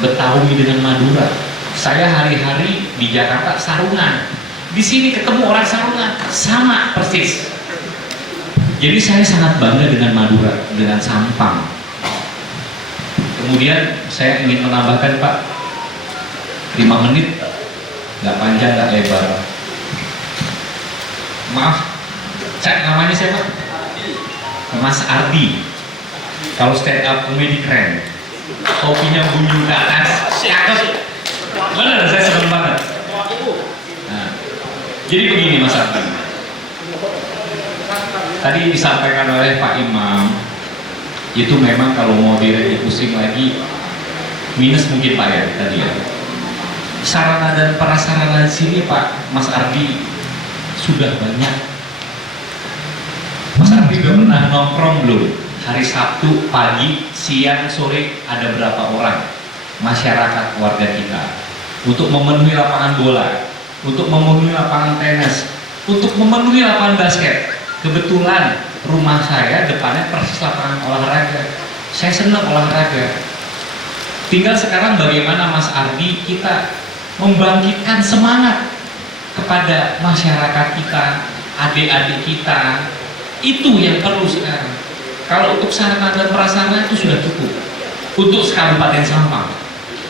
Betawi dengan Madura. Saya hari-hari di Jakarta sarungan, di sini ketemu orang sarungan, sama persis. Jadi saya sangat bangga dengan Madura, dengan Sampang. Kemudian saya ingin menambahkan Pak, 5 menit, nggak panjang, nggak lebar. Maaf, cek namanya siapa? Mas Ardi. Kalau stand up comedy keren, topinya bunyi ke atas, cakep. Bener, saya seneng banget. Nah, jadi begini Mas Ardi. Tadi disampaikan oleh Pak Imam, itu memang kalau mau direvisi lagi, minus mungkin Pak ya tadi ya. Sarana dan prasarana di sini Pak Mas Ardi sudah banyak. Mas Ardi udah pernah nongkrong belum? Hari Sabtu pagi, siang, sore ada berapa orang masyarakat warga kita untuk memenuhi lapangan bola, untuk memenuhi lapangan tenis, untuk memenuhi lapangan basket. Kebetulan rumah saya depannya persis lapangan olahraga. Saya senang olahraga. Tinggal sekarang bagaimana Mas Ardi kita membangkitkan semangat kepada masyarakat kita, adik-adik kita. Itu yang perlu sekarang. Kalau untuk sarana dan prasarana itu sudah cukup. Untuk Kabupaten Sampang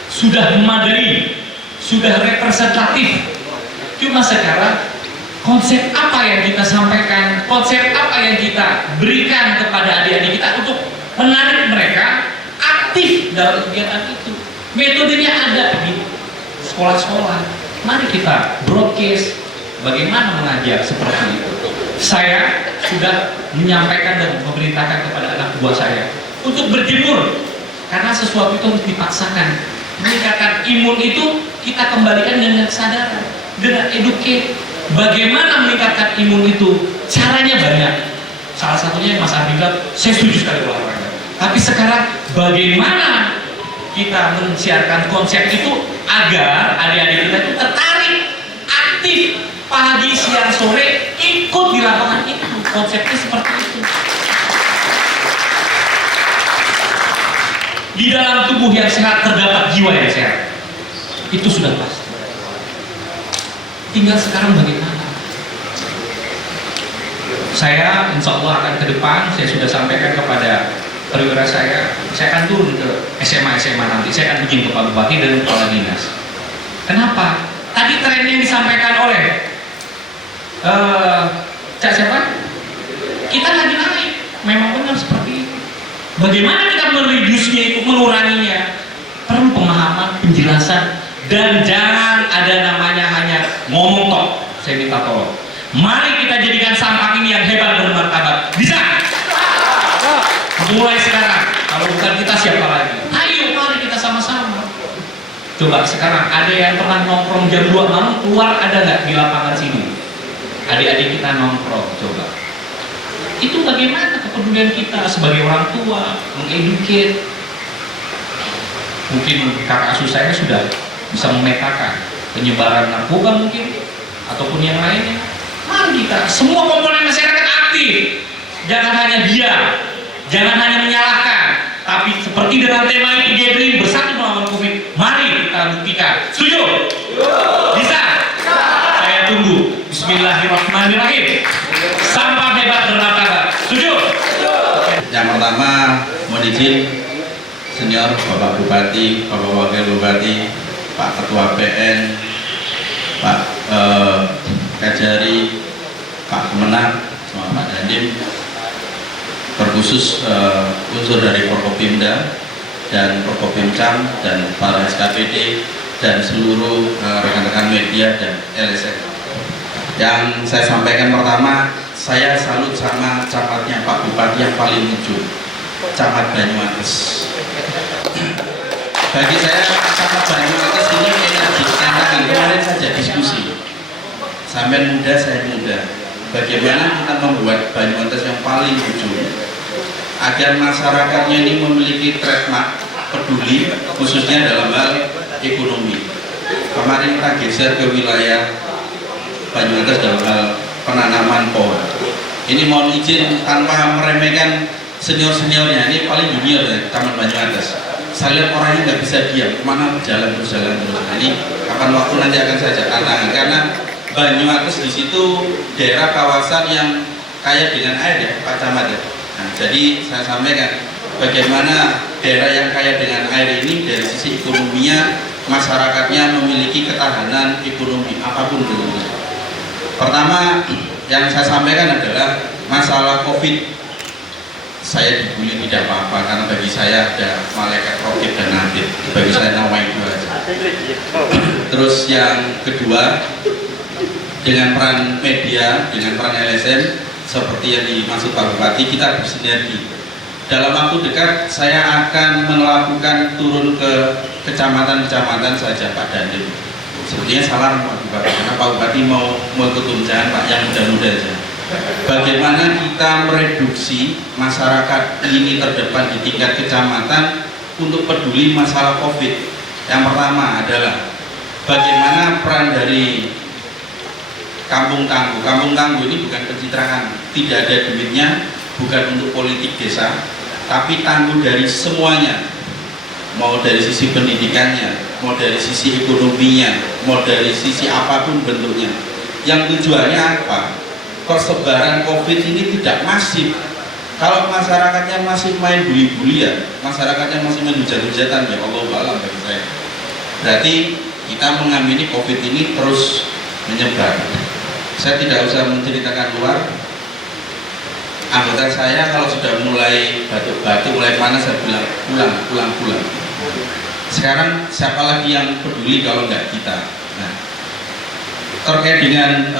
sudah memadai, sudah representatif. Cuma sekarang konsep apa yang kita sampaikan, konsep apa yang kita berikan kepada adik-adik kita untuk menarik mereka aktif dalam kegiatan itu. Metodenya ada di sekolah-sekolah. Mari kita broadcast bagaimana mengajar seperti itu. Saya sudah menyampaikan dan memerintahkan kepada anak buah saya untuk berjemur, karena sesuatu itu harus dipaksakan. Meningkatkan imun itu kita kembalikan dengan kesadaran, dengan educate. Bagaimana meningkatkan imun itu? Caranya banyak. Salah satunya Mas Ardi bilang, saya setuju sekali olahraga. Tapi sekarang bagaimana kita mensiarkan konsep itu agar adik-adik kita itu tertarik, aktif, pagi, siang, sore, ikut di lapangan itu. Konsepnya seperti itu. Di dalam tubuh yang sehat terdapat jiwa yang sehat. Itu sudah pasti. Tinggal sekarang bagaimana? Saya insya Allah akan ke depan, saya sudah sampaikan kepada perwira saya akan turun ke SMA nanti, saya akan bikin ke Pak Bupati dan Kepala Dinas. Kenapa? Tadi tren yang disampaikan oleh Cak siapa? Kita lagi naik, memang benar seperti itu. Bagaimana kita mereduce-nya itu, menguranginya? Perlu pemahaman, penjelasan, dan jangan ada namanya hanya ngomong tok. Saya minta tolong. Mari kita jadikan sampah ini yang hebat dan bermartabat. Bisa? Mulai sekarang. Kalau bukan kita siapa lagi? Ayo, mari kita sama-sama. Coba sekarang ada yang pernah nongkrong jam 2 malam keluar, ada nggak di lapangan sini? Adik-adik kita nongkrong, coba. Itu bagaimana kepedulian kita sebagai orang tua mengeduket. Mungkin kakak asuh saya sudah bisa memetakan penyebaran narkoba mungkin ataupun yang lainnya. Mari kita semua komponen masyarakat aktif. Jangan hanya diam, jangan hanya menyalahkan, tapi seperti dalam tema ini, gathering bersatu melawan COVID. Mari kita buktikan. Setuju? Bisa? Saya tunggu. Bismillahirrahmanirrahim. Sampah hebat bermartabat. Setuju? Yang pertama, mohon izin senior Bapak Bupati, Bapak Wakil Bupati, Pak Ketua PN, Pak Kajari, Pak Kemenang, sama Pak Dandim, terkhusus unsur dari Forkopimda dan Forkopimcam dan para SKPD dan seluruh rekan-rekan media dan LSM. Yang saya sampaikan pertama, saya salut sama camatnya Pak Bupati yang paling ujung, Camat Banyuates. Bagi saya Camat Banyuates ini energi tantangan. Kemarin saja diskusi, sampai muda saya muda, bagaimana kita membuat Banyuates yang paling ujung agar masyarakatnya ini memiliki trademark peduli, khususnya dalam hal ekonomi. Kemarin kita geser ke wilayah Banyuates dalam hal penanaman pohon. Ini mohon izin tanpa meremehkan senior-seniornya, ini paling junior ya, Taman Banyuates. Saya lihat orangnya nggak bisa diam, kemana berjalan terus. Nah, ini kapan waktu nanti akan saya ajak tantangan, karena Banyuates di situ daerah kawasan yang kaya dengan air ya, Pak Camat ya. Nah, jadi saya sampaikan bagaimana daerah yang kaya dengan air ini dari sisi ekonominya, masyarakatnya memiliki ketahanan ekonomi apapun bentuknya. Pertama yang saya sampaikan adalah masalah COVID. Saya dibully tidak apa-apa, karena bagi saya ada malaikat rokib dan nadib. Bagi saya nama itu aja. Terus yang kedua, dengan peran media, dengan peran LSM seperti yang dimaksud Pak Bupati, kita bersinergi. Dalam waktu dekat saya akan melakukan turun ke kecamatan-kecamatan saja Pak Dandim. Sepertinya salah Pak Bupati, karena Pak Bupati mau ketum, jangan Pak yang muda-muda aja. Bagaimana kita mereduksi masyarakat ini terdepan di tingkat kecamatan untuk peduli masalah COVID. Yang pertama adalah bagaimana peran dari Kampung Tangguh. Kampung Tangguh ini bukan pencitraan, tidak ada duitnya, bukan untuk politik desa, tapi tangguh dari semuanya, mau dari sisi pendidikannya, mau dari sisi ekonominya, mau dari sisi apapun bentuknya. Yang tujuannya apa? Persebaran COVID ini tidak masif. Kalau masyarakatnya masih main bully-bullyan, masyarakatnya masih main hujat-hujatan, ya Allah alam bagi saya. Berarti kita mengamini COVID ini terus menyebar. Saya tidak usah menceritakan luar. Anggota saya kalau sudah mulai batuk-batuk, mulai panas, saya bilang pulang. Sekarang siapa lagi yang peduli kalau nggak kita? Nah, terkait dengan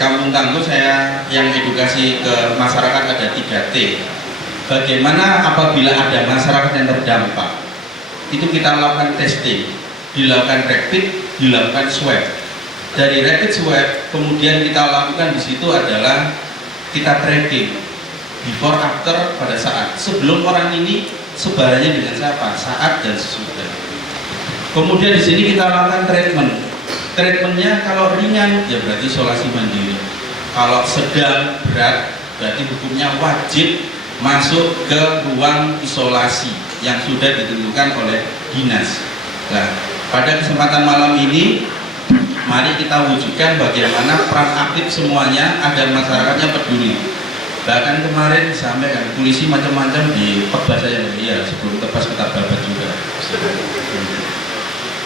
Kampung Tangguh, saya yang edukasi ke masyarakat ada 3T. Bagaimana apabila ada masyarakat yang terdampak? Itu kita lakukan testing, dilakukan rapid, dilakukan swab. Dari rapid swab kemudian kita lakukan di situ adalah kita tracking before after pada saat sebelum orang ini sebarannya dengan siapa, saat dan sesudah. Kemudian di sini kita lakukan treatmentnya kalau ringan ya berarti isolasi mandiri, kalau sedang berat berarti hukumnya wajib masuk ke ruang isolasi yang sudah ditentukan oleh dinas. Nah, pada kesempatan malam ini mari kita wujudkan bagaimana peran aktif semuanya agar masyarakatnya peduli. Bahkan kemarin disampaikan polisi macam-macam di tebas saja, ya sebelum tebas kita babat juga.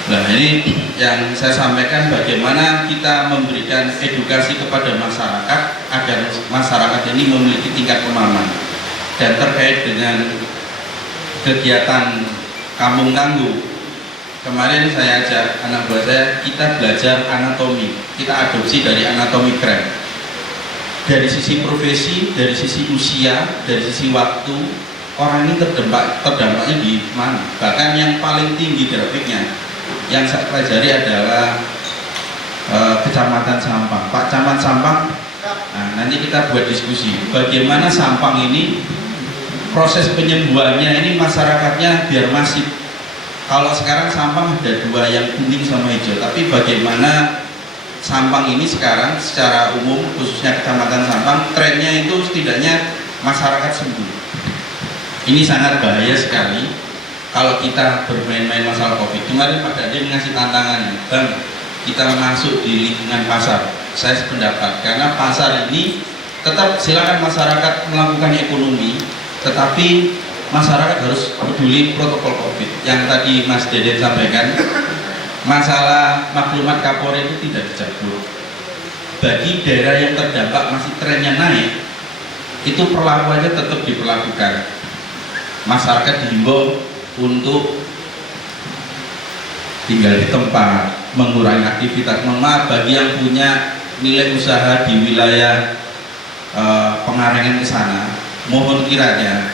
Nah, ini yang saya sampaikan bagaimana kita memberikan edukasi kepada masyarakat agar masyarakat ini memiliki tingkat pemahaman. Dan terkait dengan kegiatan Kampung Tangguh, kemarin saya ajak anak buah saya, kita belajar anatomi, kita adopsi dari anatomi Graham. Dari sisi profesi, dari sisi usia, dari sisi waktu, orang ini terdampaknya di mana? Bahkan yang paling tinggi grafiknya yang saya pelajari adalah Kecamatan Sampang. Pak Camat Sampang, nah, nanti kita buat diskusi bagaimana Sampang ini proses penyembuhannya ini masyarakatnya biar masif. Kalau sekarang Sampang ada 2 yang kuning sama hijau, tapi bagaimana Sampang ini sekarang secara umum khususnya Kecamatan Sampang trennya itu setidaknya masyarakat sembuh. Ini sangat bahaya sekali kalau kita bermain-main masalah COVID. Kemarin Pak Dade ngasih tantangannya, Bang, kita masuk di lingkungan pasar. Saya sependapat, karena pasar ini tetap silakan masyarakat melakukan ekonomi, tetapi masyarakat harus peduli protokol COVID. Yang tadi Mas Dede sampaikan, masalah maklumat Kapolri itu tidak dicabut. Bagi daerah yang terdampak masih trennya naik, itu perlakuannya tetap diperlakukan. Masyarakat dihimbau untuk tinggal di tempat, mengurangi aktivitas. Mohon maaf bagi yang punya nilai usaha di wilayah Pengarengan ke sana, mohon kiranya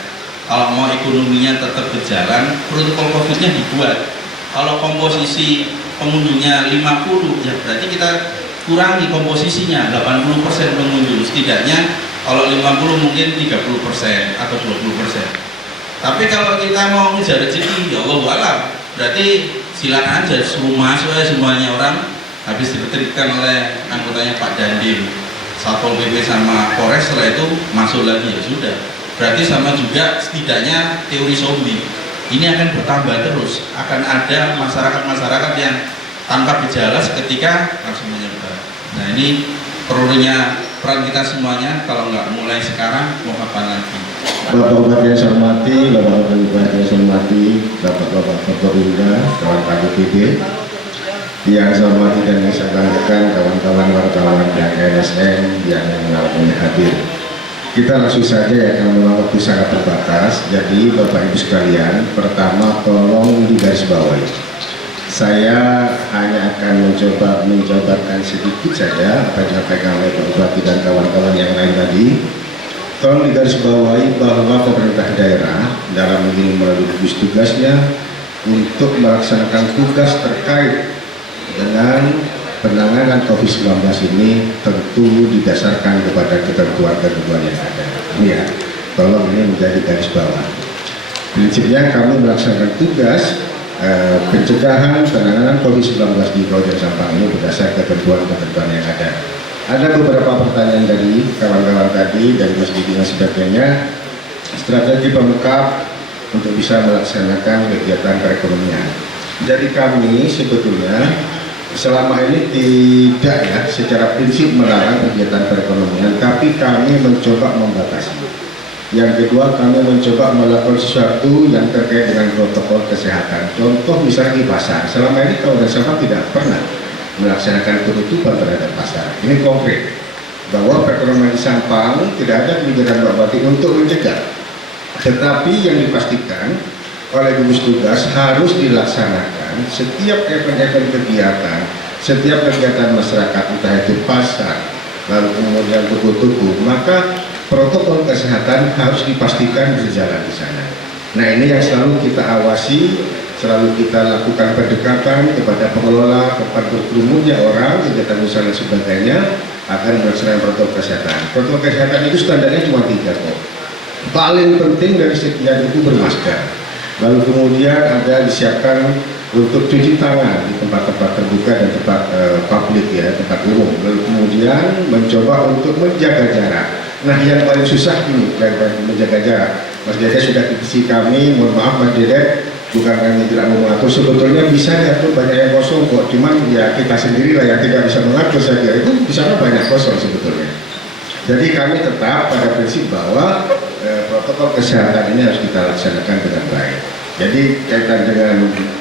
kalau mau ekonominya tetap berjalan, protokol COVID-nya dibuat. Kalau komposisi pengunjungnya 50, ya berarti kita kurangi komposisinya 80% pengunjung. Setidaknya kalau 50 mungkin 30% atau 20%. Tapi kalau kita mau ngejar rezeki, ya Allah alam, berarti silakan aja suruh masuk ya semuanya. Orang habis ditertibkan oleh anggotanya Pak Dandim, Satpol PP sama Polres, setelah itu masuk lagi, ya sudah. Berarti sama juga setidaknya teori zombie ini akan bertambah terus, akan ada masyarakat-masyarakat yang tanpa gejala seketika langsung menyebar. Nah, ini perlunya peran kita semuanya. Kalau nggak mulai sekarang mau kapan lagi? Bapak-bapak yang saya hormati, bapak-bapak yang saya hormati, bapak-bapak Forkopimda, kawan KPPD yang saya hormati dan yang saya banggakan, kawan-kawan wartawan dan LSM yang mengalami hadir. Kita langsung saja ya, karena memang waktu sangat terbatas. Jadi Bapak Ibu sekalian, pertama tolong digarisbawahi. Saya hanya akan mencoba menjabarkan sedikit saja apa yang disampaikan oleh Pak Bupati dan kawan-kawan yang lain tadi. Tolong digarisbawahi bahwa pemerintah daerah dalam ini melalui gugus tugasnya untuk melaksanakan tugas terkait dengan penanganan COVID-19 ini tentu didasarkan kepada ketentuan-ketentuan yang ada. Ya, tolong ini menjadi garis bawah. Prinsipnya kami melaksanakan tugas pencegahan penanganan COVID-19 di Kabupaten Sampang ini berdasarkan ketentuan-ketentuan yang ada. Ada beberapa pertanyaan dari kawan-kawan tadi dan Mas Didi dan sebagainya, strategi pengungkap untuk bisa melaksanakan kegiatan perekonomian. Jadi kami sebetulnya selama ini tidak ya secara prinsip melarang kegiatan perekonomian, tapi kami mencoba membatasi. Yang kedua, kami mencoba melakukan sesuatu yang terkait dengan protokol kesehatan. Contoh misalnya di pasar, selama ini Kabupaten Sampang tidak pernah melaksanakan penutupan terhadap pasar. Ini konkret. bahwa perekonomian di Sampang tidak ada kebijakan Pak Bupati untuk mencegah, tetapi yang dipastikan oleh gugus tugas harus dilaksanakan setiap event-event kegiatan, setiap kegiatan masyarakat, entah itu pasar, lalu kemudian tuku-tuku, maka protokol kesehatan harus dipastikan berjalan di sana. Nah, ini yang selalu kita awasi, selalu kita lakukan pendekatan kepada pengelola, kepada berkerumunnya orang, kegiatan usaha dan sebagainya, akan melaksanakan protokol kesehatan. Protokol kesehatan itu standarnya cuma 3 kok. Paling penting dari sekian itu bermasker. Lalu kemudian ada disiapkan untuk cuci tangan di tempat-tempat terbuka dan tempat publik ya, tempat umum. Lalu kemudian mencoba untuk menjaga jarak. Nah, yang paling susah ini menjaga jarak. Mas Dede sudah kritisi kami, mohon maaf Mas Dede, bukan kami tidak mau mengatur, sebetulnya bisa diatur banyak yang kosong kok, cuman ya kita sendirilah yang tidak bisa mengatur saja, itu bisa banyak kosong sebetulnya. Jadi kami tetap pada prinsip bahwa protokol kesehatan ini harus kita laksanakan dengan baik. Jadi kaitan dengan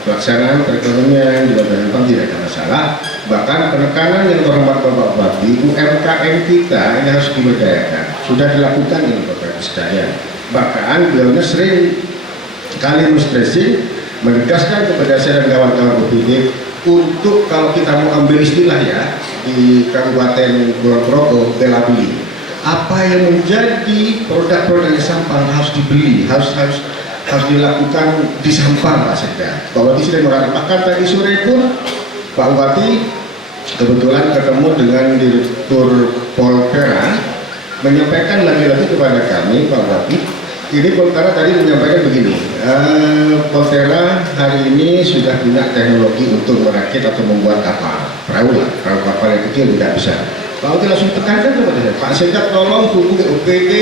pelaksanaan perekonomian di Kota Sampang tidak ada masalah. Bahkan penekanan yang terhormat Bapak Bupati, UMKM kita ini harus diberdayakan. Sudah dilakukan ini Bapak Ibu sekalian. Bahkan beliaunya sering kali stressing menegaskan kepada saya dan kawan-kawan OPD untuk kalau kita mau ambil istilah ya di Kabupaten Kulon Progo, bela beli. Apa yang menjadi produk-produk di Sampang harus dibeli, harus dilakukan di Sampang Pak Sekda. Pak Bupati sudah mengatakan tadi sore pun Pak Bupati kebetulan ketemu dengan Direktur Polpera menyampaikan lagi-lagi kepada kami Pak Bupati. Ini Polpera tadi menyampaikan begini, Polpera hari ini sudah punya teknologi untuk merakit atau membuat kapal, perahu kapal yang kecil tidak bisa. Pak Bupati langsung tekankan kepada saya, Pak Sekda tolong hubungi OPD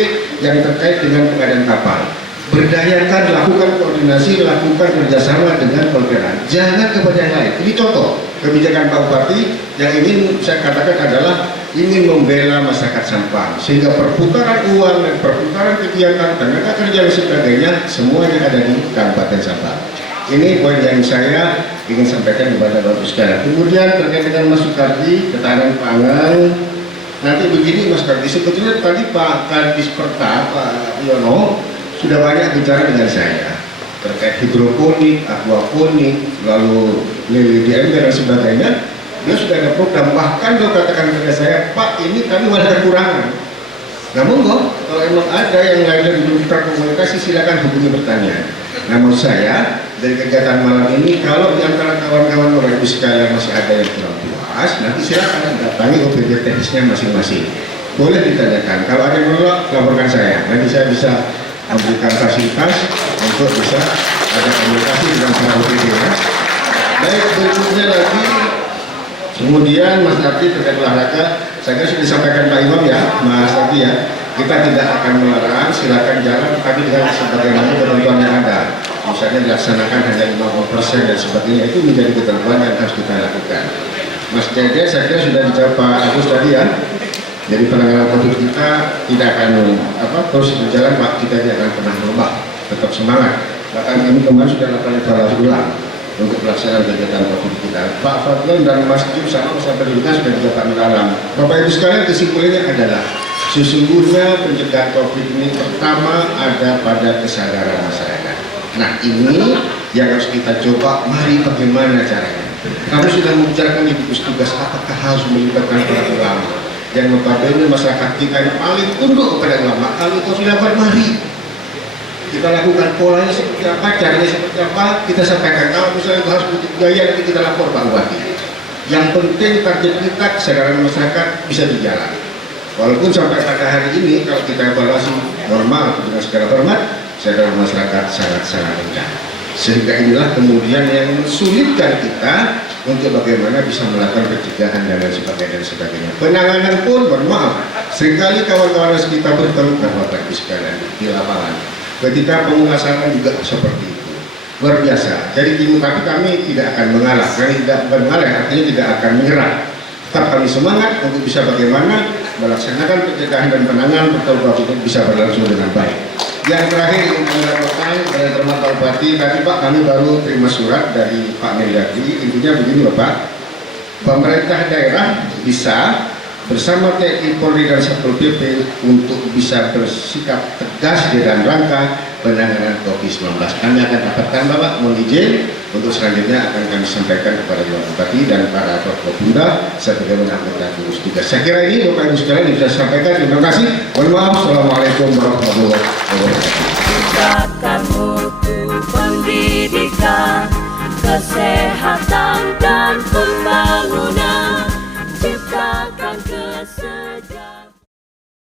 yang terkait dengan pengadaan kapal. Berdayakan, lakukan koordinasi, lakukan kerjasama dengan Polpera. Jangan kepada yang lain. Ini contoh kebijakan Pak Bupati yang ingin saya katakan adalah ingin membela masyarakat Sampang sehingga perputaran uang dan perputaran kegiatan tenaga kerja dan sebagainya semuanya ada di Kabupaten Sampang. Ini poin yang saya ingin sampaikan kepada Bapak sekalian. Kemudian terkait dengan Mas Sukardi, ketahanan pangan. Nanti begini Mas Sukardi, sebetulnya tadi Pak Kadis Perta, Pak Yono sudah banyak bicara dengan saya terkait hidroponik, aquaponik, lalu lili di ember dan sebagainya. Dia sudah ada program, bahkan dia katakan kepada saya, Pak ini kami ada kekurangan. Namun kok kalau emang ada yang lain yang belum kita komunikasi silakan hubungi pertanyaan. Namun saya dari kegiatan malam ini kalau di antara kawan-kawan Bapak Ibu sekalian masih ada yang kurang puas, nanti silakan datangi OPD teknisnya masing-masing. Boleh ditanyakan. Kalau ada yang menolak, laporkan saya. Nanti saya bisa memberikan fasilitas untuk bisa ada komunikasi dengan para OPD ya. Baik, berikutnya lagi kemudian Mas Tati terkait olahraga, saya kira sudah disampaikan Pak Imam ya, Mas Tati ya, kita tidak akan melarang, silakan jalan, tapi dengan sebagaimana ketentuan yang ada. Misalnya dilaksanakan hanya 50% dan sebagainya, itu menjadi ketentuan yang harus kita lakukan. Mas Dede, saya kira sudah dijawab Pak Agus tadi ya. Jadi penanganan COVID kita tidak akan terus berjalan, Pak, kita tidak akan pernah berubah, tetap semangat. Bahkan kami kemarin sudah lakukan evaluasi ulang untuk pelaksanaan kegiatan COVID kita. Pak Fadlan dan Mas Jim sama Mas Abdullah sudah juga kami dalam. Bapak Ibu sekalian, kesimpulannya adalah sesungguhnya pencegahan COVID ini pertama ada pada kesadaran masyarakat. Nah ini yang harus kita coba, mari bagaimana caranya. Kami sudah membicarakan di gugus tugas apakah harus melibatkan para ulama. Yang notabene masyarakat kita yang paling tunduk kepada ulama. Kalau itu sudah mari kita lakukan polanya seperti apa, caranya seperti apa, kita sampaikan. Kalau misalnya harus butuh biaya, nanti kita lapor Pak Bupati. Yang penting target kita kesadaran masyarakat bisa berjalan. Walaupun sampai pada hari ini kalau kita evaluasi normal dengan segala hormat, kesadaran masyarakat sangat-sangat rendah. Sehingga inilah kemudian yang mensulitkan kita untuk bagaimana bisa melakukan pencegahan dan lain sebagainya. Penanganan pun bermaaf, seringkali kawan-kawan kita bertemu Bapak Ibu sekalian di lapangan. Ketika penguasaan juga seperti itu, luar biasa. Jadi tapi kami tidak akan mengalah, kami tidak mengalah, artinya tidak akan menyerah. Tetap kami semangat untuk bisa bagaimana melaksanakan pencegahan dan penanganan protokol COVID bisa berlangsung dengan baik. Yang terakhir yang kami laporkan dari terhormat Pak Bupati, tadi Pak kami baru terima surat dari Pak Mendagri. Intinya begini Bapak, pemerintah daerah bisa bersama TNI, Polri, dan Satpol PP untuk bisa bersikap tegas di dalam rangka penanganan COVID-19. Kami akan dapatkan Bapak, mohon izin untuk selanjutnya akan kami sampaikan kepada Bapak Bupati dan para Forkopimda sebagaimana anggota gugus tugas. Saya kira ini Bapak Ibu sekalian bisa sampaikan. Terima kasih. Mohon maaf. Assalamualaikum warahmatullahi wabarakatuh. Pendidikan, kesehatan.